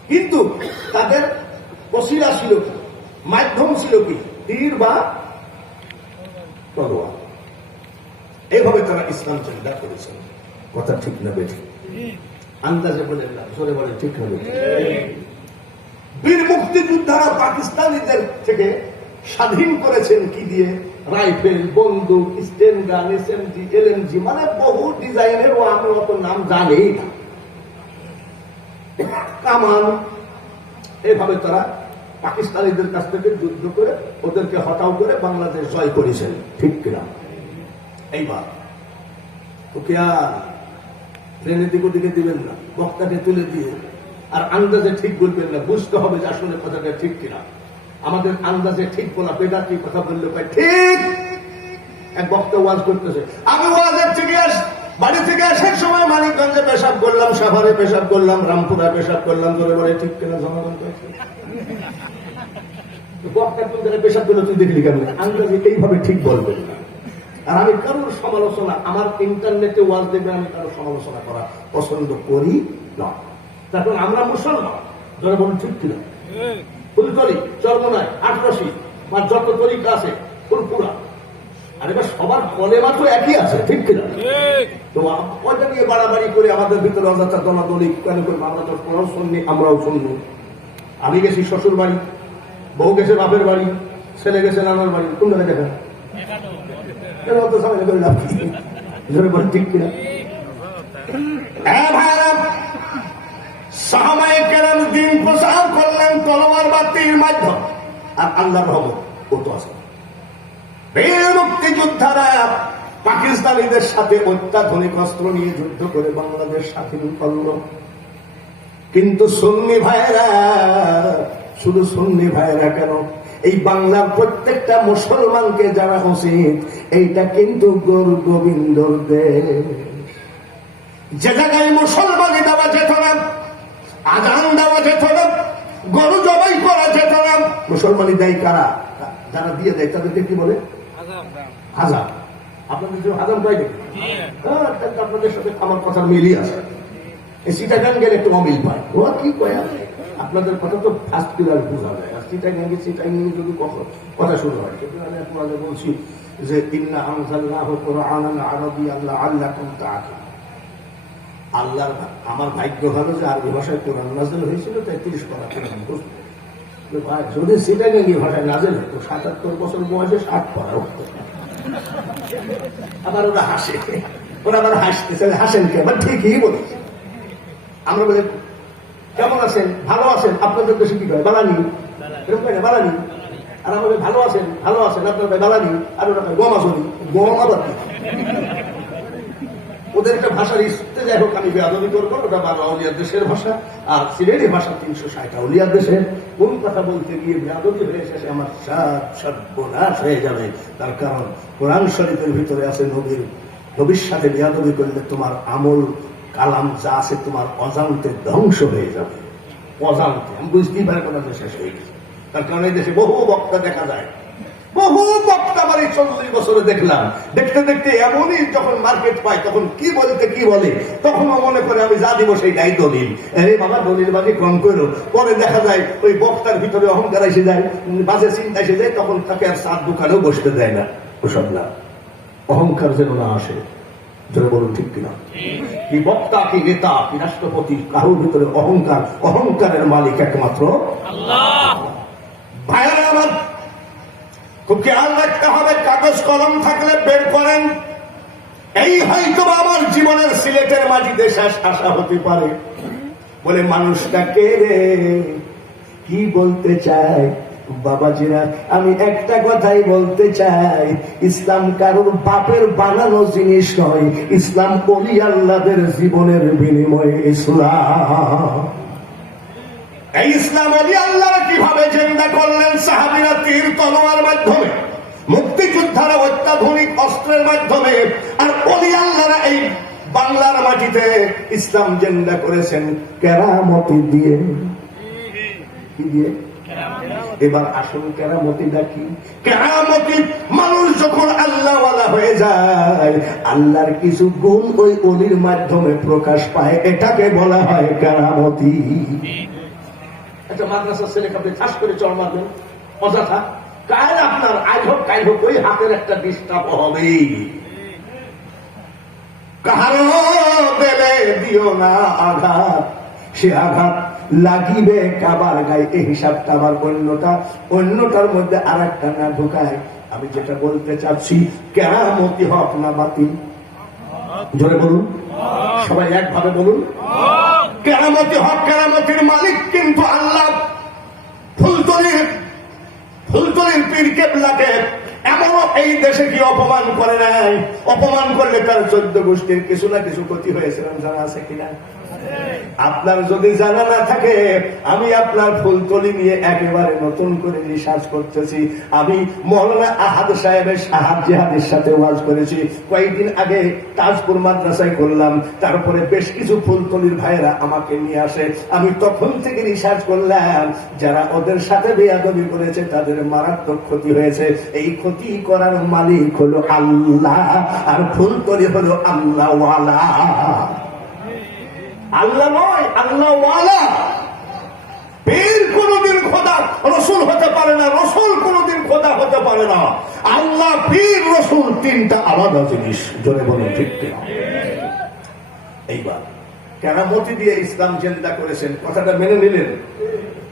কিন্তু তাদের ওসিলা ছিল কি, মাধ্যম ছিল কি? তীর বা তলোয়ার। এইভাবে তারা ইসলাম চিন্তা করেছেন। কথা ঠিক না বেঠিক? আন্দাজে বলেন না, জোরে বলে ঠিক হবে। বীর মুক্তিযোদ্ধারা পাকিস্তানিদের থেকে স্বাধীন করেছেন কি দিয়ে? রাইফেল, বন্দুক, স্টেন গান, এসএমজি, এলএমজি, মানে বহু ডিজাইনের, ও আমি অত নাম জানি না, কামান। এভাবে তারা পাকিস্তানিদের কাছ থেকে যুদ্ধ করে ওদেরকে হটাও করে বাংলাদেশ জয় করেছেন, ঠিক কিনা? এইবার তো কে আর ট্রেনের দিকে দিবেন না, বক্তাকে তুলে দিয়ে আর আন্দাজে ঠিক বলবেন না, বুঝতে হবে যে আসলে কথাটা ঠিক কিনা। আমাদের আন্দাজে ঠিক বলা বেদাতি কথা বললে পাই ঠিক। এক বক্তা ওয়াজ করতেছে, আমি ওয়াজের থেকে বাড়ি থেকে আসার সময় মানিকগঞ্জে পেশাব করলাম, সাভারে পেশাব করলাম, রামপুরা পেশাব করলাম, ধরে বলে ঠিক কিনা জনগণ কয়েছে। বক্তা কোন জায়গায় পেশাব করলে তুই দেখলি কেমন? আন্দাজে এইভাবে ঠিক বলবেন না। আর আমি কারোর সমালোচনা, আমার ইন্টারনেটে ওয়াজ দেখবে, আমি কারোর সমালোচনা করা পছন্দ করি না। তারপর আমরা মুসলমান, ধরে বলুন ঠিক কিনা? ফুলতলি, চরমনায়, আটরশি বা যত তরিকা আছে, ফুলপুরা, আর এবার সবার কলেমা তো একই আছে, ঠিক কিনা? তো ওইটা নিয়ে বাড়াবাড়ি করে আমাদের ভিতরে অযথা দলাদলি কেন করে? আমরা তো কোরাও শুননি, আমরাও শুনবো। আমি গেছি শ্বশুর বাড়ি, বউ গেছে বাপের বাড়ি, ছেলে গেছে নানার বাড়ি, কোন জায়গায় দেখা ঠিক কিনা? সাহাবায়ে কেরাম দিন প্রচার করলেন তলোয়ার বাতির মাধ্যমে, আর আল্লাহর রহমত ও তো আছে। বীর মুক্তিযোদ্ধারা পাকিস্তানিদের সাথে অত্যাধুনিক অস্ত্র নিয়ে যুদ্ধ করে বাংলাদেশ স্বাধীন করল। কিন্তু সুন্নি ভাইয়েরা, শুধু সুন্নি ভাইয়েরা কেন, এই বাংলার প্রত্যেকটা মুসলমানকে জানা উচিত এইটা কিন্তু গরু গোবিন্দর দেশ। যে জায়গায় মুসলমানি দেওয়া যেত না, আজান দেওয়া যেত না, গরু জবাই করা যেত না, মুসলমানি দেয় কারা? যারা দিয়ে দেয় তাদেরকে কি বলে? হাজার। আপনাদের হাজার পাই দেখি, আপনাদের সাথে আমার কথা মিলিয়ে আছে। সিটাগান গেলে একটু অমিল পায়, ও কি কয়? আপনাদের কথা তো ফার্স্ট পিলার বোঝা যায়। আর সিটাগান যদি কথা শুরু হয়, আমি আপনাদের বলছি যে ইন্না আনজালনাহু কুরআনান আরাবিয়্যান লাআল্লাকুম তা'কিলুন। আল্লাহর, আমার ভাগ্য ভালো যে আরবি ভাষায় কোরআন নাযিল হয়েছিল, তাই 30 পারা কোরআন বুঝতে। যদি সিটাগাঙ্গি ভাষায় নাযিল হতো 77 বছর বয়সে 60 পারা হতো। আবার ওরা হাসে, ওরা আবার হাসতেছে, হাসেন কে? আবার ঠিকই বলেছে। আমরা বলি কেমন আছেন? ভালো আছেন? আপনাদের দেশে কি কয়? বালানি। এরকম কয় না? বালানি। আর আমাদের ভালো আছেন, ভালো আছেন, আপনার ভাই বালানি। আর ওরা গম আসনি, গম আবার ওদের একটা ভাষার ইস্যুতে, যাই হোক আমি বেয়াদবি করবো, ওটা বাংলা আউলিয়ার দেশের ভাষা, আর সিলেটি ভাষা 360 আউলিয়ার দেশের। কোন কথা বলতে গিয়ে বেয়াদবি হয়ে শেষে আমার সর্বনাশ হয়ে যাবে। তার কারণ কোরআন শরীফের ভিতরে আছে নবীর সাথে বেয়াদবি করলে তোমার আমল কালাম যা আছে তোমার অজান্তে ধ্বংস হয়ে যাবে। অজান্তে, আমি বুঝতেই পারি কথা শেষ হয়ে গেছে। তার কারণ এই দেশে বহু বক্তা দেখা যায়, বহু বক্তা আমার এই 40 বছরে দেখলাম। দেখতে দেখতে এমনই যখন মার্কেট পায় তখন কি বলতে কি বলে, তখন মনে করে আমি যা দিব সেইটাই দলিল। আরে বাবা, দলিল বাজি কম করো। পরে দেখা যায় ওই বক্তার ভিতরে অহংকার এসে যায়, বাজে চিন্তা এসে যায়, তখন তাকে আর চার দোকানেও বসতে দেয় না। ওসব না, অহংকার যেন না আসে। যারা বলুন ঠিক কিনা? কি বক্তা, কি নেতা, কি রাষ্ট্রপতি, কারোর ভিতরে অহংকার, অহংকারের মালিক একমাত্র আল্লাহ। ভাইরা আমার, খুব খেয়াল রাখতে হবে, কাগজ কলম থাকলে বের করেন। এই হয়তো আমার জীবনের সিলেটের মাটিতে শেষ আশা হতে পারে। বলে মানুষটা কে রে, কি বলতে চায়? বাবাজিরা, আমি একটা কথাই বলতে চাই, ইসলাম কারোর বাপের বানানো জিনিস নয়। ইসলাম ওলি আল্লাহদের জীবনের বিনিময়ে ইসলাম। এই ইসলাম ওলি আল্লাহরা কিভাবে জিন্দা করলেন? সাহাবীরা তীর তলোয়ার মাধ্যমে, মুক্তিযোদ্ধারা অত্যাধুনিক অস্ত্রের মাধ্যমে, আর ওলি আল্লাহরা এই বাংলার মাটিতে ইসলাম জিন্দা করেছেন কেরামতি দিয়ে। কি দিয়ে? এবার আসল কেরামতি দেখি। কেরামতি মানুষ যখন আল্লাহওয়ালা হয়ে যায়, আল্লাহর কিছু গুণ ওই ওলির মাধ্যমে প্রকাশ পায়, এটাকে বলা হয় কেরামতি। একটা মাদ্রাসার ছেলেকে আপনি ঠাস করে চড় মারবেন অযথা, কাল আপনার আজ হোক কাল হোক ওই হাতের একটা ডিস্টার্ব হবেই। কারো দেলে দিও না আঘাত, সে আঘাত লাগিবে কাবার গায়ে। এই হিসাবটা আবার অন্যটার মধ্যে আর একটা না ঢুকায়। আমি যেটা বলতে চাচ্ছি, কেরামতি হক না বাতিল? জোরে বলুন, সবাই একভাবে বলুন। কেরামতি হক, কেরামতির মালিক কিন্তু আল্লাহ। ফুলতলির পীর কেবলাকে এমনও এই দেশে কি অপমান করে নাই? অপমান করলে তার 14 গোষ্ঠীর কিছু না কিছু ক্ষতি হয়েছে, জানা আছে কিনা? আপনার যদি জানা না থাকে, আমি আপনার ফুলতলি নিয়ে একেবারে নতুন করে রিসার্চ করতেছি। আমি মৌলানা আহাদ সাহেবের সাহায্যের সাথে ওয়াজ করেছি কয়েকদিন আগে, তাজপুর মাদ্রাসায় করলাম। তারপরে বেশ কিছু ফুলতলির ভাইয়েরা আমাকে নিয়ে আসে। আমি তখন থেকে রিসার্চ করলাম, যারা ওদের সাথে বেয়াদবি করেছে তাদের মারাত্মক ক্ষতি হয়েছে। এই ক্ষতি করার মালিক হলো আল্লাহ, আর ফুলতলি হলো আল্লাহওয়ালা। আল্লাহ নয়, আল্লাহওয়ালা। পীর কোনদিন খোদা রসুল হতে পারে না, রসুল কোনদিন খোদা হতে পারে না। আল্লাহ, পীর, রসুল তিনটা আলাদা জিনিস। জোরে বলুন ঠিক কিনা? এইবার কেরামতি দিয়ে ইসলাম জিন্দা করেছেন, কথাটা মেনে নিলেন।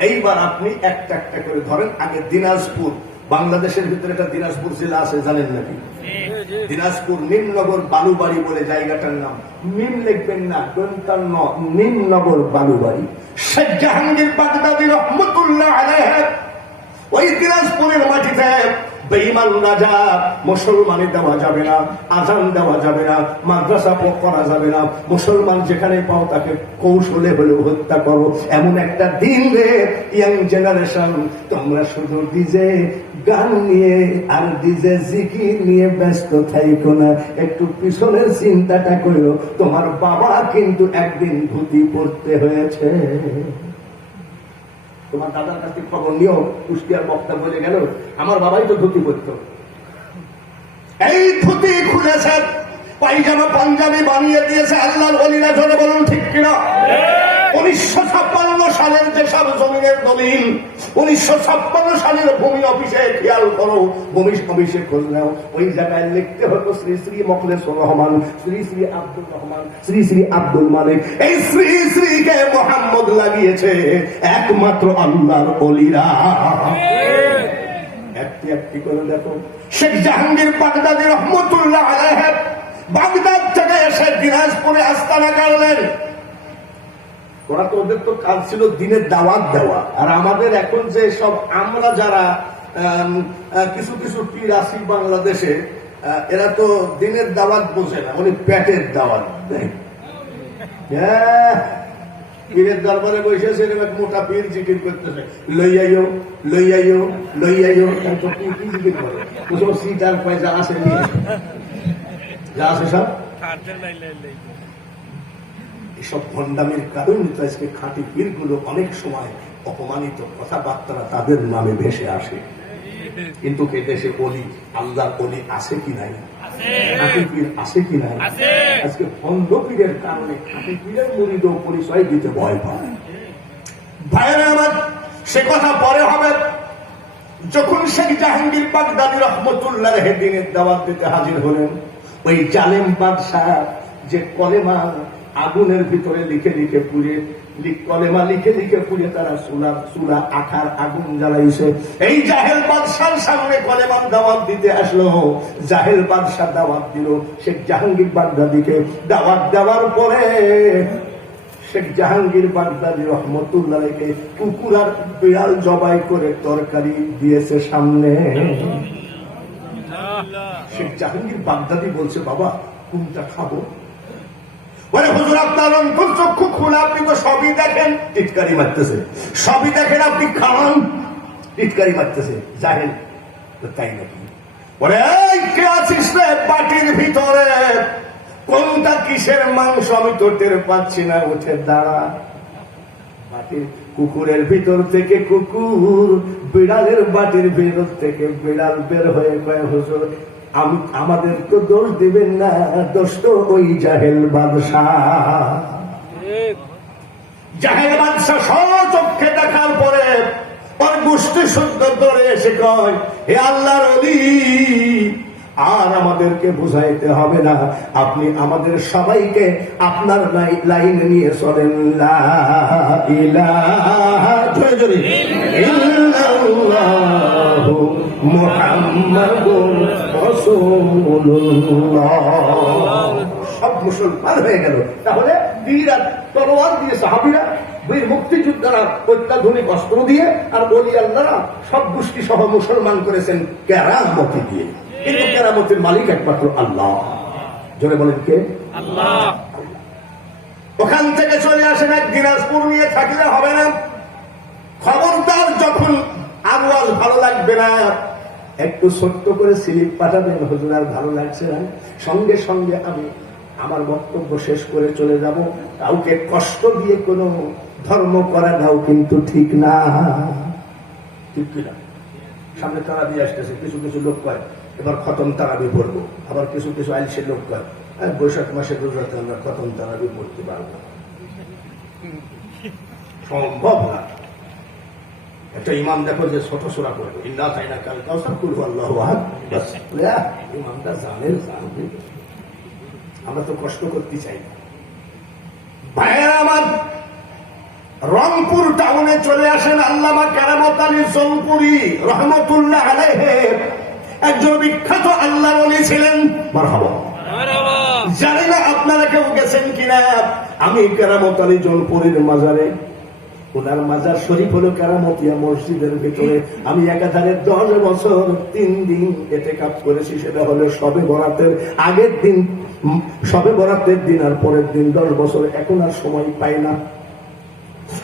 এইবার আপনি একটা একটা করে ধরেন। আগে দিনাজপুর, বাংলাদেশের ভিতরে একটা দিনাজপুর জেলা আছে, জানেন নাকি? দিনাজপুর নিমনগর বালুবাড়ি বলে জায়গাটার নাম। নিম লিখবেন না, নিমনগর বালুবাড়ি। শেখ জাহাঙ্গীর বাগদাদী রহমতুল্লাহ আলাইহি ওই দিনাজপুরের মাটিতে বেঈমান রাজা, মুসলমানের দেওয়া যাবে না, আজান দেওয়া যাবে না, মাদ্রাসা করা যাবে না, মুসলমান যেখানে পাও তাকে কৌশলে হলেও হত্যা করো, এমন একটা দিন রে। ইয়াং জেনারেশন, তোমরা শুধু ডিজে গান নিয়ে আর ডিজে জিকির নিয়ে ব্যস্ত থাইকো না, একটু পিছনের চিন্তাটা করো। তোমার বাবা কিন্তু একদিন ধুতি পড়তে হয়েছে। তোমার দাদার কাছে খবর নিও, কুষ্টিয়ার বক্তা বলে গেল, আমার বাবাই তো ধুতি পরত। এই ধুতি খুলেছে, পায়জামা পাঞ্জাবি বানিয়ে দিয়েছে আল্লাহর ওলিরা। জোরে বলুন ঠিক কিনা? 1956 সালের যেসব জমিনের দলিল, 1956 সালের ভূমি অফিসে খেয়াল করো, ভূমি অফিসে খোঁজ নাও, ওই জায়গায় লিখতে হতো শ্রী শ্রী মোখলেসুর রহমান, শ্রী শ্রী আব্দুল রহমান, শ্রী শ্রী আব্দুল মালিক। এই শ্রী শ্রীকে মোহাম্মদ লাগিয়েছে একমাত্র আল্লাহর ওলিরা। একটি একটি করে দেখো। শেখ জাহাঙ্গীর বাগদাদী রহমতুল্লাহ আলাইহি বাগদাদ থেকে এসে দিনাজপুরে আস্তানা গাড়লেন। ওরা তো, ওদের তো কাজ ছিল দিনের দাওয়াত দেওয়া। আর আমাদের এখন যে সব আমরা যারা কিছু কিছু পীর আছি বাংলাদেশে, এরা তো দিনের দাওয়াত বোঝে না, উনি পেটের দাওয়াত দেয়। পীরের দরবারে বসে সেরকম এক মোটা পীর জিকির করতেছে, লইয়াইও লইয়াইও লইয়াইও। কি জিকির করে? সিটার পয়সা আছে, যা আছে সব এসব ভণ্ডামির কারণে তো আজকে খাঁটি পীরগুলো অনেক সময় অপমানিত কথাবার্তা তাদের নামে ভেসে আসে। কিন্তু এ দেশে অলি, আল্লাহর অলি আছে কি নাই? খাঁটি পীর আছে কি নাই? আজকে ভণ্ড পীরের কারণে খাঁটি পীরের মুরিদ পরিচয় দিতে ভয় পায়। ভাইয়েরা আমার, সে কথা পরে হবে। যখন শেখ জাহাঙ্গীর বাগদাদী রহমতুল্লাহ দিনের দাওয়াত দিতে হাজির হলেন, ওই জালেম বাদশাহ যে কলেমা আগুনের ভিতরে লিখে লিখে পুড়ে, কলেমা লিখে লিখে পুড়ে তারা চুলা আঠার আগুন জ্বালাইছে, এই জাহেল বাদশার সামনে কলেমা দাওয়াত দিতে আসলো। জাহেল বাদশাহ দাওয়াত দিল শেখ জাহাঙ্গীর বাগদাদীকে। দাওয়াত দেওয়ার পরে শেখ জাহাঙ্গীর বাগদাদী রহমতুল্লাহকে কুকুর আর বিড়াল জবাই করে তরকারি দিয়েছে সামনে। শেখ জাহাঙ্গীর বাগদাদী বলছে, বাবা কোনটা খাবো? বলে, হুজুর আপনার অন্তর চক্ষু খোলা, আপনি তো সবই দেখেন। টিটকারি মারতেছে, সবই দেখেন, আপনি খান। টিটকারি মারতেছে জাহেল। তাই নাকি? বলে, এই কে আছিস রে পাটির ভিতরে? কোনটা কিসের মাংস আমি তো টের পাচ্ছি না, উঠে দাঁড়া। বাটির কুকুরের ভিতর থেকে কুকুর, বিড়ালের বাটির ভিতর থেকে বিড়াল বের হয়ে কয়, হুজুর আমাদের তো দোষ দিবেন না, দোষ তো ওই জাহেল বাদশাহ। জাহেল বাদশাহ স্বচক্ষে দেখার পরে ওর গোষ্ঠী শুদ্ধ ধরে এসে কয়, হে আল্লাহর ওলি, আর আমাদেরকে বুঝাইতে হবে না, আপনি আমাদের সবাইকে আপনার লাইনে নিয়ে চলেন। লা ইলাহা ইল্লাল্লাহু মুহাম্মাদুর রাসূলুল্লাহ। সব মুসলমান হয়ে গেল। তাহলে বীরা তলোয়ার দিয়ে সাহাবীরা, বীর মুক্তিযোদ্ধারা অত্যাধুনিক অস্ত্র দিয়ে, আর ওলি আল্লাহরা সব গোষ্ঠী সহ মুসলমান করেছেন কেরামতি দিয়ে। কিন্তু কেরামতের মালিক একমাত্র আল্লাহ। জোরে বলেন কে? আল্লাহ। ওখান থেকে চলে আসেন, এক দিনাজপুর নিয়ে থাকলে হবে না। খবরদার, যখন আওয়াজ ভালো লাগবে না একটু ছোট্ট করে স্লিপ পাঠাবেন, হুজুর আর ভালো লাগছে না, সঙ্গে সঙ্গে আমি আমার বক্তব্য শেষ করে চলে যাব। কাউকে কষ্ট দিয়ে কোনো ধর্ম করাটাও কিন্তু ঠিক না, ঠিক কিনা? সামনে তারাবি আসতেছে, কিছু কিছু লোক কয় এবার খতম তারাবি পড়বো, আবার কিছু কিছু আইসের লোক কয় বৈশাখ মাসে রোজাতে আমরা খতম তারাবি পড়তে পারবো, সম্ভব না। একটা ইমাম দেখো যে ছোট সোরা করবে, ইন্না তাইনা কাল কাউসার কুল আল্লাহু আহাদ, বাস ইমামটা জানেন, জানবে। আমরা তো কষ্ট করতে চাই না। ভাইয়েরা আমার, রংপুর টাউনে চলে আসেন আল্লামা কেরামত আলী জলপুরি রহমতুল্লাহ আলাইহি, একজন বিখ্যাত আল্লাহর ওলি ছিলেন। মারহাবা। জানি না আপনারা কেউ গেছেন কিনা। আমি কেরামত আলী জলপুরির মাজারে, ওনার মাজার শরীফ হলো কেরামতিয়া মসজিদের ভিতরে, আমি একাধারে 10 বছর 3 দিন ইতিকাফ করেছি। সেটা হলো শবে বরাতের আগের দিন, শবে বরাতের দিন আর পরের দিন, 10 বছর। এখন আর সময় পাই না।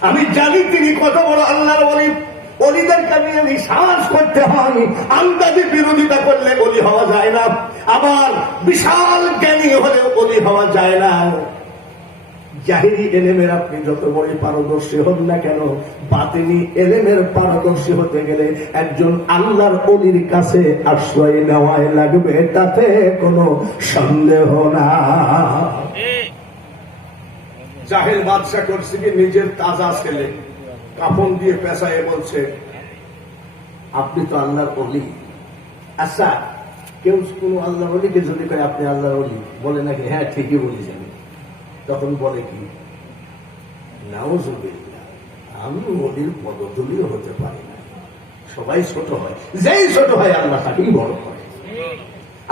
আমি জানি তিনি কত বড় আল্লাহর ওলি। ওলিদেরকে নিয়ে বিশ্বাস করতে হয়, আন্দাজে বিরোধিতা করলে ওলি হওয়া যায় না, আবার বিশাল জ্ঞানী হলে ওলি হওয়া যায় না। জাহিরি এলেমের আপনি যত বড় পারদর্শী হন না কেন, বাতিনি এলেমের পারদর্শী হতে গেলে একজন আল্লাহর ওলির কাছে আশ্রয় নেওয়াই লাগবে, তাতে কোনো সন্দেহ না। জাহেল বাদশা করছে কি, নিজের তাজা ছেলে কাফন দিয়ে পেঁচায় বলছে আপনি তো আল্লাহর ওলি। আচ্ছা, কেউ কোন আল্লাহর ওলিকে যদি কয় আপনি আল্লাহর ওলি, বলে নাকি হ্যাঁ ঠিকই বলেছেন, তখন বলে কি নাউজুবিল্লাহ, আমি ওলির পদতুলিও হতে পারি না। সবাই ছোট হয়, যেই ছোট হয় আল্লাহ তাকেই বড় হয়,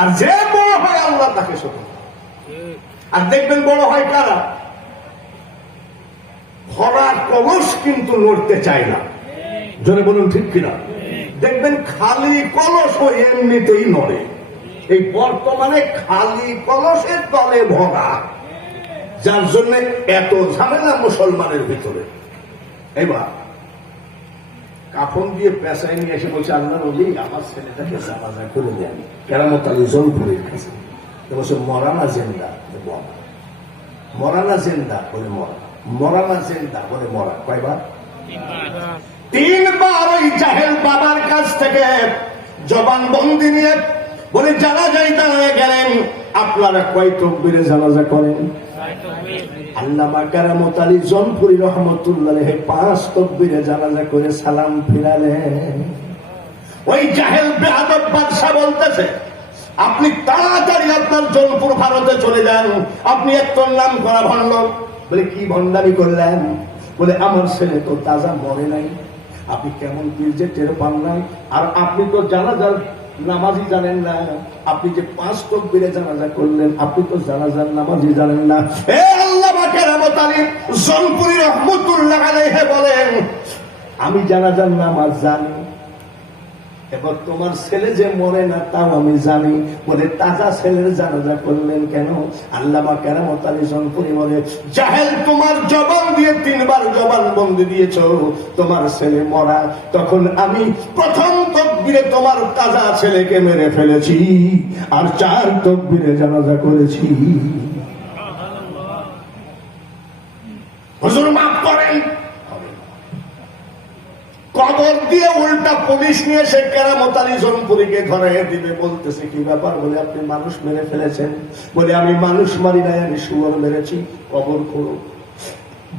আর যে বড় হয় আল্লাহ তাকে ছোট হয়। আর দেখবেন বড় হয় কারা? ভরা কলস কিন্তু নড়তে চায় না, জোরে বলুন ঠিক কিনা? দেখবেন খালি কলস ও এমনিতেই নড়ে। এই বর্তমানে খালি কলসের তলে ভরা, যার জন্য এত ঝামেলা মুসলমানের ভিতরে। এবার কাফন দিয়ে পেশায় নিয়ে এসে বলছে আল্লাহর ওলি আমার ছেলেটাকে জানাজা করে দেন কেরামত আলী জলপুরের কাছে। বলছে মরানা জেন্দা, মরানা জেন্দা বলে মরা, মরানা জেন্দা বলে মরা। কয়বার? 3 বার ওই জাহেল বাবার কাছ থেকে জবানবন্দি নিয়ে বলে জানাজায় দাঁড়িয়ে গেলেন। আপনারা কয় তাকবীরে জানাজা করেন? আল্লামা কেরামত আলী জলপুরি রহমতুল্লাহ আলাইহি 5 তাকবীরে জানাজা করে সালাম ফিরালেন। ওই জাহেল বেয়াদব বাদশা বলতেছে আপনি তাড়াতাড়ি আপনার জলপুর ভারতে চলে যান, আপনি একজন নাম করা ভণ্ড। বলে কি ভণ্ডামি করলেন? বলে আমার ছেলে তো তাজা মরে নাই, আপনি কেমন কি যে টের পান নাই, আর আপনি তো জানাজার নামাজি জানেন না, আপনি যে 5 তাকবীরে জানাজা করলেন আপনি তো জানাজার নামাজি জানেন না। এ আল্লামা কেরামত আলী জলপুরি রহমতুল্লাহ আলাইহি বলেন আমি জানাজার নামাজ জানি, এবার তোমার ছেলে যে মরে না তাও আমি জানি। বলে তাজা ছেলের জানাজা করলেন কেন? আল্লামা কেরামত আলী জলপুরি বলে জাহেল তোমার জবান দিয়ে 3 বার জবানবন্দি দিয়েছ তোমার ছেলে মরা, তখন আমি প্রথম তাকবীরে তোমার তাজা ছেলেকে মেরে ফেলেছি আর 4 তাকবীরে জানাজা করেছি। হুজুর মাফ করেন। কবর দিয়ে উল্টা পুলিশ নিয়ে সে কেরামত আলী জলপুরিকে ধরে দিবে। বলতেছে কি ব্যাপার? বলে আপনি মানুষ মেরে ফেলেছেন। বলে আমি মানুষ মারি নাই, আমি শুয়োর মেরেছি। কবর খুঁড়ো।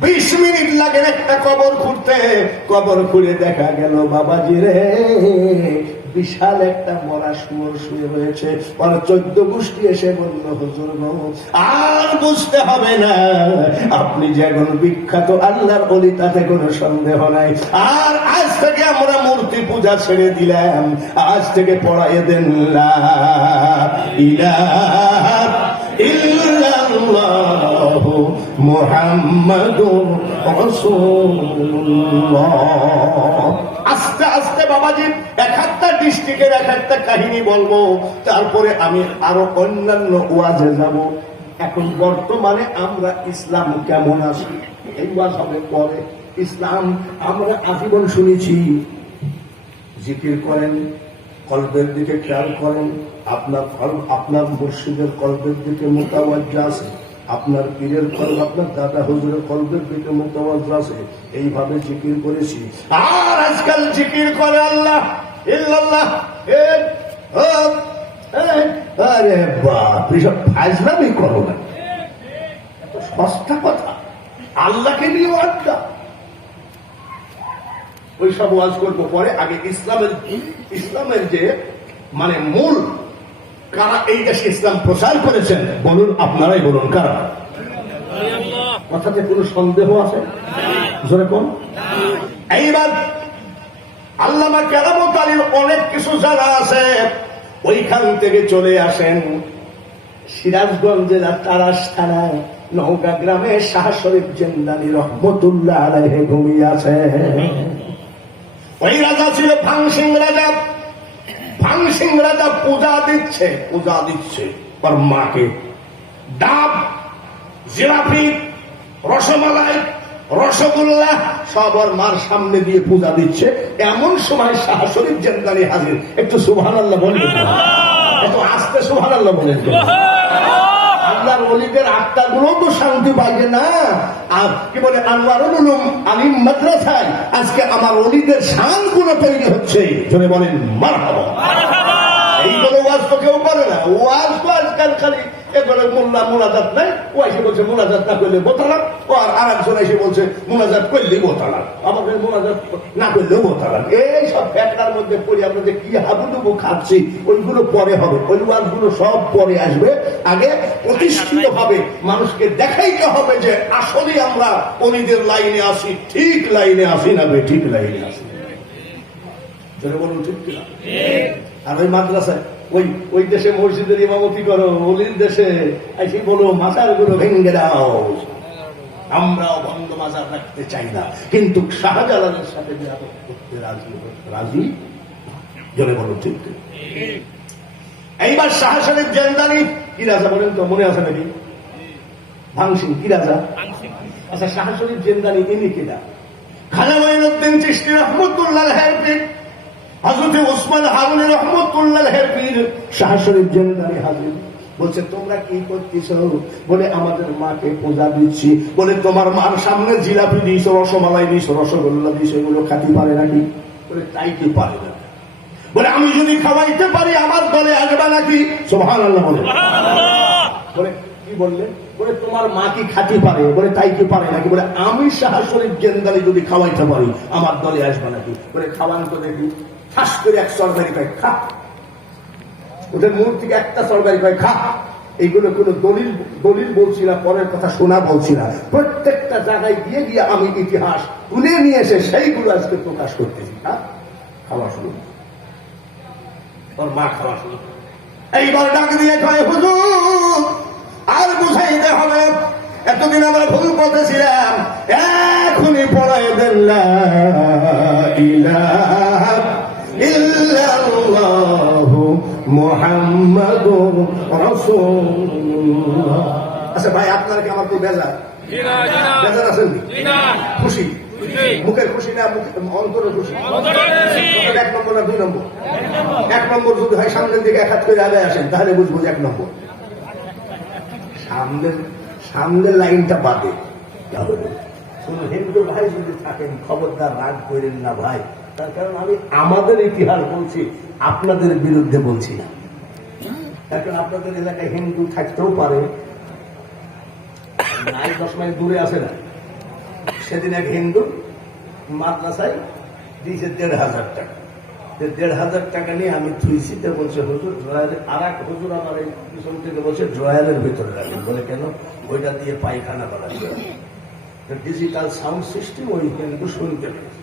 20 মিনিট লাগে একটা কবর খুঁড়তে। কবর খুঁড়ে দেখা গেল বাবাজি রে বিশাল একটা মরা শুয়োর শুয়ে রয়েছে। আর 14 গোষ্ঠী এসে বলল হুজুর আর বুঝতে হবে না, আপনি যে এখন বিখ্যাত আল্লাহর ওলি তাতে কোনো সন্দেহ নাই। আর আজ থেকে আমরা মূর্তি পূজা ছেড়ে দিলাম, আজ থেকে পড়াইয়ে দেন লা ইলাহা ইল্লাল্লাহু মুহাম্মাদুর রাসূলুল্লাহ। আস্তে আস্তে বাবাজি 1-1টা ডিস্ট্রিক্টের 1-1টা কাহিনী বলবো, তারপরে আমি আরো অন্যান্য ওয়াজে যাব। এখন বর্তমানে আমরা ইসলাম কেমন আছি এই ওয়াজ হবে পরে। ইসলাম আমরা আজীবন শুনেছি, জিকির করেন, কলবের দিকে খেয়াল করেন, আপনার মুর্শিদের কলবের দিকে মোতাওয়াজ্জা আছে, আপনার পীরের কলব, আপনার দাদা হুজুরের কলবের দিকে মোতাওয়াজ্জা আছে, এইভাবে জিকির করেছি। আর আজকাল জিকির করে আল্লাহ ইল্লাল্লাহ, আরে বাপ, এসব ফাজলামি করো না, এত সস্তা কথা, আল্লাহকে নিয়ে আড্ডা। ওই সব ওয়াজ করবো পরে। আগে ইসলামের যে মানে মূল কারা এই দেশে ইসলাম প্রচার করেছেন বলুন, আপনারাই বলুন কারা। কথাতে কোনো সন্দেহ আছে? জোরে কোন। এইবার আল্লামা কেরামত আলীর অনেক কিছু জানা আছে, ওইখান থেকে চলে আসেন সিরাজগঞ্জ জেলার তারাস থানায় নওগাঁ গ্রামে শাহ শরীফ জিন্দানি রহমতুল্লাহ আলাইহি ঘুমিয়ে আছে। ওই রাজা ছিল ভাংসিং রাজা। ভাংসিং রাজা পূজা দিচ্ছে ওর মাকে। ডাব, জিলাপি, রসমালাই, রসগোল্লা সব ওর মার সামনে দিয়ে পূজা দিচ্ছে। এমন সময় শাহ শরীফ জিন্দানি হাজির। একটু সুবহানাল্লাহ বলবেন, এত আস্তে সুবহানাল্লাহ বলেন। আল্লাহর ওলিদের আত্মাগুলো তো শান্তি পাইবে না। আর কি বলে আনোয়ারুল উলুম আলিম মাদ্রাসায় আজকে আমার ওলিদের শানগুলো তৈরি হচ্ছে। জোরে বলেন মারহাবা। এইগুলো ওয়াজ তো কেউ করে না। ওয়াজ তো আজকাল খালি এবারে মোল্লা মোনাজাত নাই, ও এসে বলছে মোনাজাত না করলে বোতালাক, ও আর একজন এসে বলছে মোনাজাত করলে বোতালাক, আমাদের মোনাজাত না করলেও বোতালাক। এই সব ফ্যাক্টর মধ্যে পড়ে আমরা যে কি হাবুডুবু খাচ্ছি ওইগুলো পরে হবে, ওই ওয়াজগুলো সব পরে আসবে। আগে প্রতিষ্ঠিত ভাবে মানুষকে দেখাইতে হবে যে আসলে আমরা অলিদের লাইনে আসি, ঠিক লাইনে আসি না বে ঠিক লাইনে আসি। বলুন ঠিক কিনা? আর ওই মাদ্রাসায় ওই দেশে মসজিদের ইমামতি করো, অলির দেশে এসে বলো মাজার গুলো ভেঙে দাও। আমরাও বন্ধ মাজার রাখতে চাই না, কিন্তু শাহজালালের সাথে করতে রাজি। জোরে বলো ঠিক। এইবার শাহ শরীফ জিন্দানি কি রাজা বলেন তো, মনে আছে নাকি? ভাংসিং কি রাজা? আচ্ছা, শাহ শরীফ জিন্দানি ইনি কিনা? খাজা মঈনুদ্দিন চিশতি রহমতুল্লাহ আলাইহি, হযরত ওসমান হারুনি রহমতুল্লাহ আলাইহি শাহ শরীফ জিন্দানি হাজির। বলছে তোমরা কি করতেছ? বলে আমাদের মাকে পূজা দিচ্ছি। বলে তোমার মার সামনে জিলাপি দিয়েছ, রসমালাই দিয়েছ, রসগোল্লা দিয়েছ, এগুলো খাতি পারে নাকি? বলে তাই কি পারে না। বলে আমি যদি খাওয়াইতে পারি আমার দলে আসবে নাকি? সুবহানাল্লাহ বলে। বলে কি বললে? বলে তোমার মা কি খাতি পারে? বলে তাই কি পারে নাকি? বলে আমি শাহ শরীফ জিন্দানি যদি খাওয়াইতে পারি আমার দলে আসবে নাকি? বলে খাওয়ান তো দেখি। ঠাস করে এক সরকারি কয় খা, ওদের মুখ থেকে একটা সরকারি কয় খা। এইগুলো কোনো দলিল বলছি না, পরের কথা শোনা বলছি না, প্রত্যেকটা জায়গায় গিয়ে গিয়ে আমি ইতিহাস তুলে নিয়ে এসে সেইগুলো আজকে প্রকাশ করতেছি। খাওয়া শুরু, তোর মা খাওয়া শুরু। এইবার ডাক দিয়ে কয় হুজুর আর বুঝাইতে হবে, এতদিন আমরা ভুল করতেছিলাম, এখনই পড়াই দেন লা ইলাহা ইল্লাল্লাহু মুহাম্মাদুর রাসূলুল্লাহ। আচ্ছা ভাই, আপনারা কি আমার তো বেজার আছেন? খুশি? মুখের খুশি না অন্তরের খুশি? 1 নম্বর না 2 নম্বর? 1 নম্বর যদি হয় সামনের দিকে এক হাত করে আগে আসেন তাহলে বুঝবো 1 নম্বর। সামনের লাইনটা বাদে। কোন হিন্দু ভাই যদি থাকেন খবরদার রাগ করেন না ভাই, তার কারণ আমি আমাদের ইতিহাস বলছি, আপনাদের বিরুদ্ধে বলছি না। এখন আপনাদের এলাকায় হিন্দু থাকতেও পারে, 9-10 মাইল দূরে আসে না। সেদিন এক হিন্দু মাদ্রাসায় দিয়েছে 1,500 টাকা। 1,500 টাকা নিয়ে আমি থুইছি, বলছে হুজুর ড্রয়ারের, আর এক হুজুর আমার এই পিছন থেকে বলছে ড্রয়ারের ভিতরে রাখেন। বলে কেন? ওইটা দিয়ে পায়খানা করা যায়। ডিজিটাল সাউন্ড সিস্টেম ওই কিন্তু শুনতে পেয়েছে।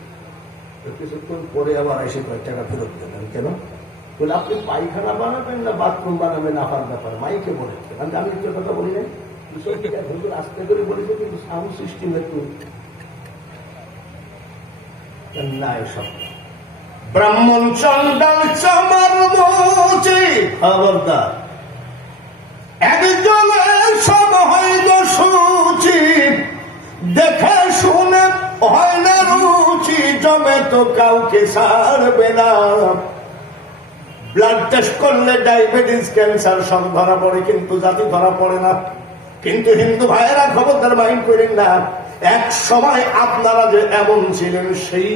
কিছুক্ষণ পরে আবার এসে কয়েক টাকা ফেরত দেবেন। কেন? বলে আপনি পায়খানা বানাবেন না বাথরুম বানাবেন আপার ব্যাপার মাইকে বলেছে। আমি একটা কথা বলি নাই, হুজুর আস্তে করে বলেছে, কিন্তু সাউন্ড সিস্টেম একটু না। এসব ব্রাহ্মণ চন্ডাল চমার মুচি খবরদার, একজনের সব দেখে শুনে হয় না রুচি জমে তো কাউকে ছাড়বে না। ব্লাড টেস্ট করলে ডায়াবেটিস, ক্যান্সার সব ধরা পড়ে, কিন্তু জাতি ধরা পড়ে না। কিন্তু হিন্দু ভাইয়েরা খবরদার মাইন্ড করেন না, এক সময় আপনারা যে এমন ছিলেন, সেই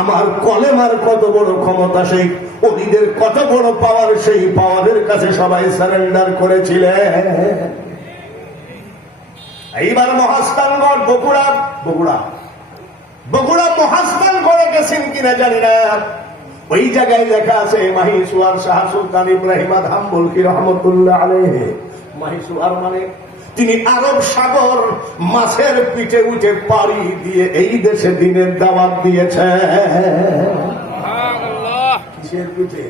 আমার কলেমার কত বড় ক্ষমতা, সেই ওলিদের কত বড় পাওয়ার, সেই পাওয়ারের কাছে সবাই সারেন্ডার করেছিলেন। এইবার মহাস্থানগড় বগুড়া বগুড়া বগুড়া মহাস্থানগড়ে গেছেন কিনা জানি না, ওই জায়গায় লেখা আছে মাহিসুয়ার শাহ সুলতান ইব্রাহিম হাম্বলকি রহমতুল্লাহ আলাইহি। মাহিসুয়ার মানে তিনি আরব সাগর মাছের পিঠে উঠে পাড়ি দিয়ে এই দেশে দিনের দাওয়াত দিয়েছে। কিসের পিঠে?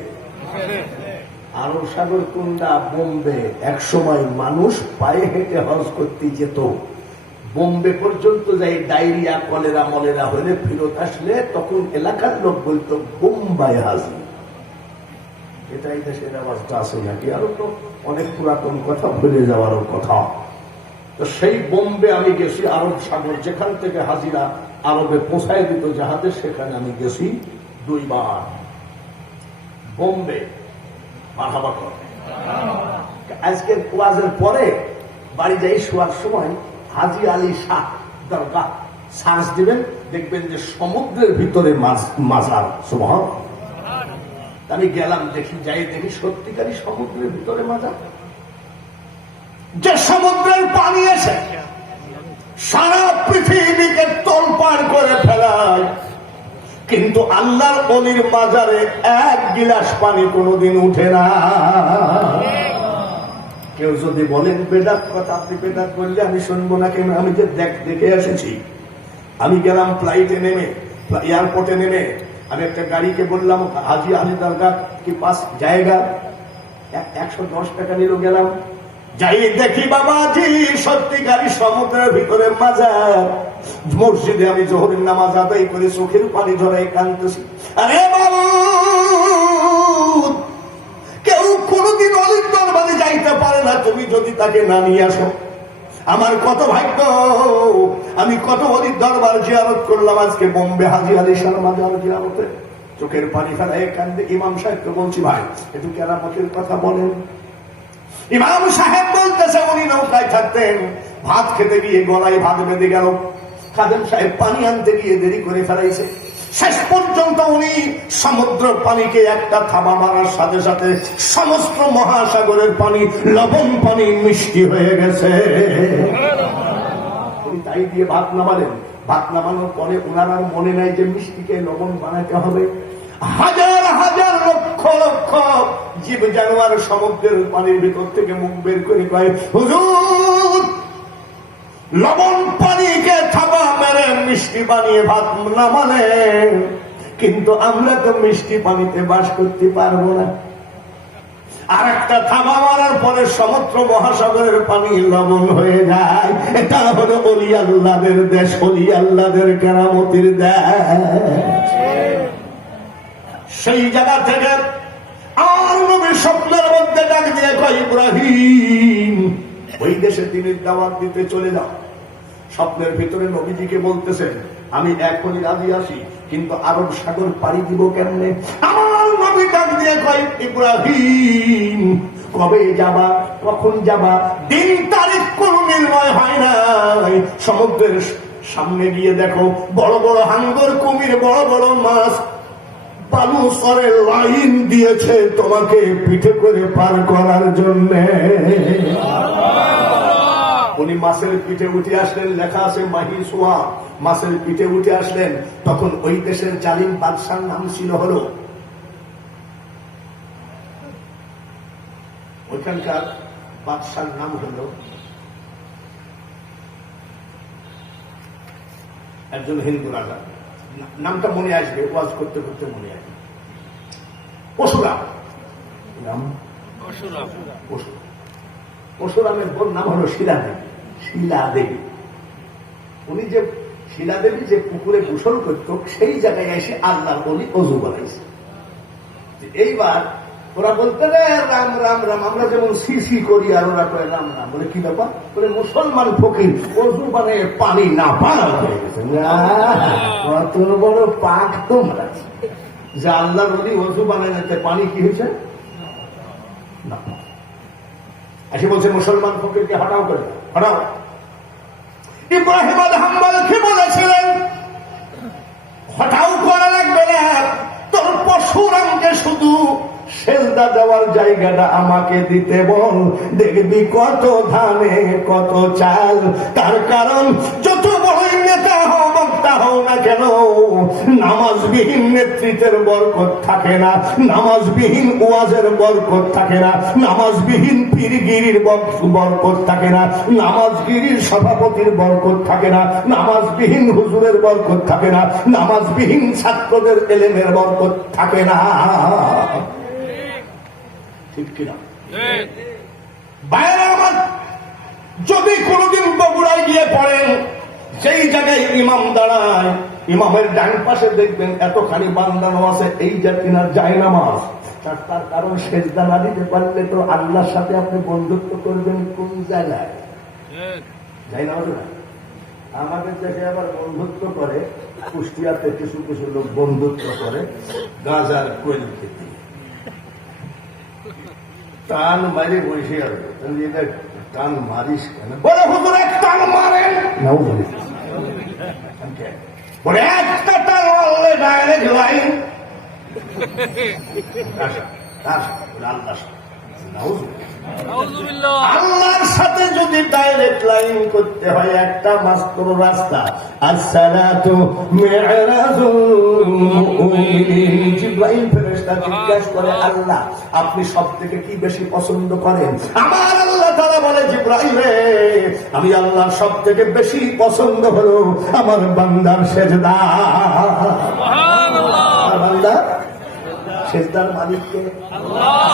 আরব সাগর কুন্ডা বোম্বে। এক সময় মানুষ পায়ে হেঁটে হজ করতে যেত, বোম্বে পর্যন্ত যাই ডায়রিয়া কলেরা মলেরা হলে ফেরত আসলে তখন এলাকার লোক বলতো বোম্বাই হাজি। এটা এই দেশের আওয়াজটা আছে নাকি? আরো তো অনেক পুরাতন কথা, ভুলে যাওয়ারও কথা। তো সেই বোম্বে আমি গেছি, আরব সাগর যেখান থেকে হাজিরা আরবে পৌঁছায় দিত জাহাজে, সেখানে আমি গেছি 2 বার। বোম্বে মারহাবা কর। আজকের ওয়াজের পরে বাড়ি যাই, শোয়ার সময় হাজি আলী শাহ দরগাহ সার্চ দিবেন, দেখবেন যে সমুদ্রের ভিতরে মাজার। সুবহান। আমি গেলাম, দেখি সত্যিকারই সমুদ্রের ভিতরে মাজার। যে সমুদ্রের পানি এসে সারা পৃথিবীকে তোলপাড় করে ফেলায়, কিন্তু আল্লাহর ওলির মাজারে 1 গিলাস পানি কোনোদিন উঠে না। কেউ যদি বলেন বেদাত কথা, আপনি বেদাত বললে আমি শুনবো না। কেন? আমি যে দেখে এসেছি। আমি গেলাম ফ্লাইটে নেমে, এয়ারপোর্টে নেমে আমি একটা গাড়িকে বললাম হাজি আলী দরগাহ কি পাস জায়গা, 110 টাকা নিল। গেলাম, যাই দেখি বাবাজি সত্যিকারী সমুদ্রের ভিতরে মাজার। মসজিদে আমি জোহরের নামাজ আদায় করে চোখের পানি ঝরাই কাঁদতেছি। আরে বাবু, কেউ কোনদিন অলির দরবারে যাইতে পারে না, তুমি যদি তাকে না নিয়ে আসো। আমার কত ভাগ্য, আমি কত অলির দরবার জিয়ারত করলাম। আজকে বোম্বে হাজি আলী শাহ মাজার জিয়ারতে চোখের পানি ফেলায় কান্দে। ইমাম সাহেবকে বলছি, ভাই একটু কেরামতের কথা বলেন। ইমাম সাহেব বলতেছে উনি নৌকায় থাকতেন, ভাত খেতে গিয়ে গলায় ভাত বেঁধে গেল। খাদেম সাহেব পানি আনতে গিয়ে দেরি করে ফেলাইছে। শেষ পর্যন্ত উনি সমুদ্র পানিকে একটা থাবা মারার সাথে সাথে সমস্ত মহাসাগরের পানি, লবণ পানি মিষ্টি হয়ে গেছে। উনি তাই দিয়ে ভাত নামালেন। ভাত নামানোর পরে ওনার আর মনে নাই যে মিষ্টিকে লবণ বানাতে হবে। হাজার হাজার লক্ষ লক্ষ জীব জানোয়ার সমুদ্রের পানির ভিতর থেকে মুখ বের করে কয়, হুজুর লবণ পানিকে থাবা মেরে মিষ্টি বানিয়ে ভাত নামালেন, কিন্তু আমরা তো মিষ্টি পানিতে বাস করতে পারবো না। আর একটা থাবা মারার পরে সমুদ্র মহাসাগরের পানি লবণ হয়ে যায়। এটা হলো ওলি আল্লাহদের দেশ, ওলি আল্লাহদের কেরামতির দেশ। সেই জায়গা থেকে আর নবী স্বপ্নের মধ্যে ডাক দিয়ে কয়, ইব্রাহিম ওই দেশে তিনি দাওয়াত দিতে চলে যাও। স্বপ্নের ভিতরে নবীজিকে বলতেছেন, আমি এখনই রাজি আছি, কিন্তু আরব সাগর পাড়ি দিব কেমনে? আমার নবী ডাক দিয়ে কয়, ইব্রাহিম কবে যাবা, কখন যাবা, দিন তারিখ কোন নির্ণয় হয় নাই। সমুদ্রের সামনে গিয়ে দেখো বড় বড় হাঙ্গর, কুমির, বড় বড় মাছ বালু স্তরে লাইন দিয়েছে তোমাকে পিঠে করে পার করার জন্য। উনি মাছের পিঠে উঠে আসলেন, লেখা আছে মাহিসুয়া। মাছের পিঠে উঠে আসলেন, তখন ওই দেশের জালিম বাদশার নাম ছিল হলো, ওইখানকার বাদশার নাম হলো একজন হিন্দু রাজা। নামটা মনে আসবে, ওয়াজ করতে করতে মনে আসবে। পরশুরাম। নাম পরশুরামের বোন নাম হলো শিলাদেবী। শিলাদেবী, উনি যে শিলাদেবী যে পুকুরে গোসল করত, সেই জায়গায় এসে আল্লাহর ওলি অজু বানাইছে। এইবার ওরা বলতে রে রাম রাম রাম, আমরা যেমন সিসি করি আর ওরা করে রাম রাম। বলে কি ব্যাপার? বলে মুসলমান ফকির অজু বানিয়ে পানি না পান হয়ে গেছে। কত বড় পাক তোমরা যে আল্লাহ বলি অজু বানায় নিতে পানি কি হয়েছে না। এসে বলছে মুসলমান ফকিরকে হটাও করে হটাও। ইব্রাহিম হাম্বল কি বলেছিলেন? হটাও করা লাগবে না, তোর পশুরামকে শুধু সেজদা দেওয়ার জায়গাটা আমাকে দিতে বল, দেখবি কত ধানে কত চাল। তার কারণ যত বড়ই নেতা হও বক্তা হও না কেন, নামাজবিহীন নেতৃত্বের বরকত থাকে না, নামাজবিহীন ওয়াজের বরকত থাকে না, নামাজবিহীন পীরগিরির বরকত থাকে না, নামাজগিরির সভাপতির বরকত থাকে না, নামাজবিহীন হুজুরের বরকত থাকে না, নামাজবিহীন ছাত্রদের এলেমের বরকত থাকে না। ঠিক কিনা? বাইরে আমার যদি কোনদিন বগুড়ায় গিয়ে পড়েন, সেই জায়গায় ইমাম দাঁড়ায়, ইমামের ডান পাশে দেখবেন এতখানি বান্দানো আছে, এই যে কিনার জায়নামাজ। তার কারণ সেজদা না দিতে পারলে তো আল্লাহর সাথে আপনি বন্ধুত্ব করবেন কোন জায়গায়? জায়নামাজ না। আমাদের দেশে আবার বন্ধুত্ব করে, কুষ্টিয়াতে কিছু কিছু লোক বন্ধুত্ব করে গাজার কোয়েল খেতে, টান মারি বসে আর টান মারিস কেন? বলে হুজুর এক টান মারেন না, বলে একটা টান মারলে ডাইরেক্ট লাইন আল্লাহর সাথে যদি ডাইরেক্ট লাইন করতে হয় একটা মাত্র রাস্তা। আসসালাতু মি'রাজুল মুমিনিন। জিবরাইল ফেরেশতা জিজ্ঞাসা করে, আল্লাহ আপনি সবথেকে কি বেশি পছন্দ করেন? আমার আল্লাহ তাআলা বলে, জিবরাইল রে, আমি আল্লাহর সবথেকে বেশি পছন্দ হলো আমার বান্দার সেজদা। সুবহানাল্লাহ। বান্দা সেজদার মালিক কে? আল্লাহ।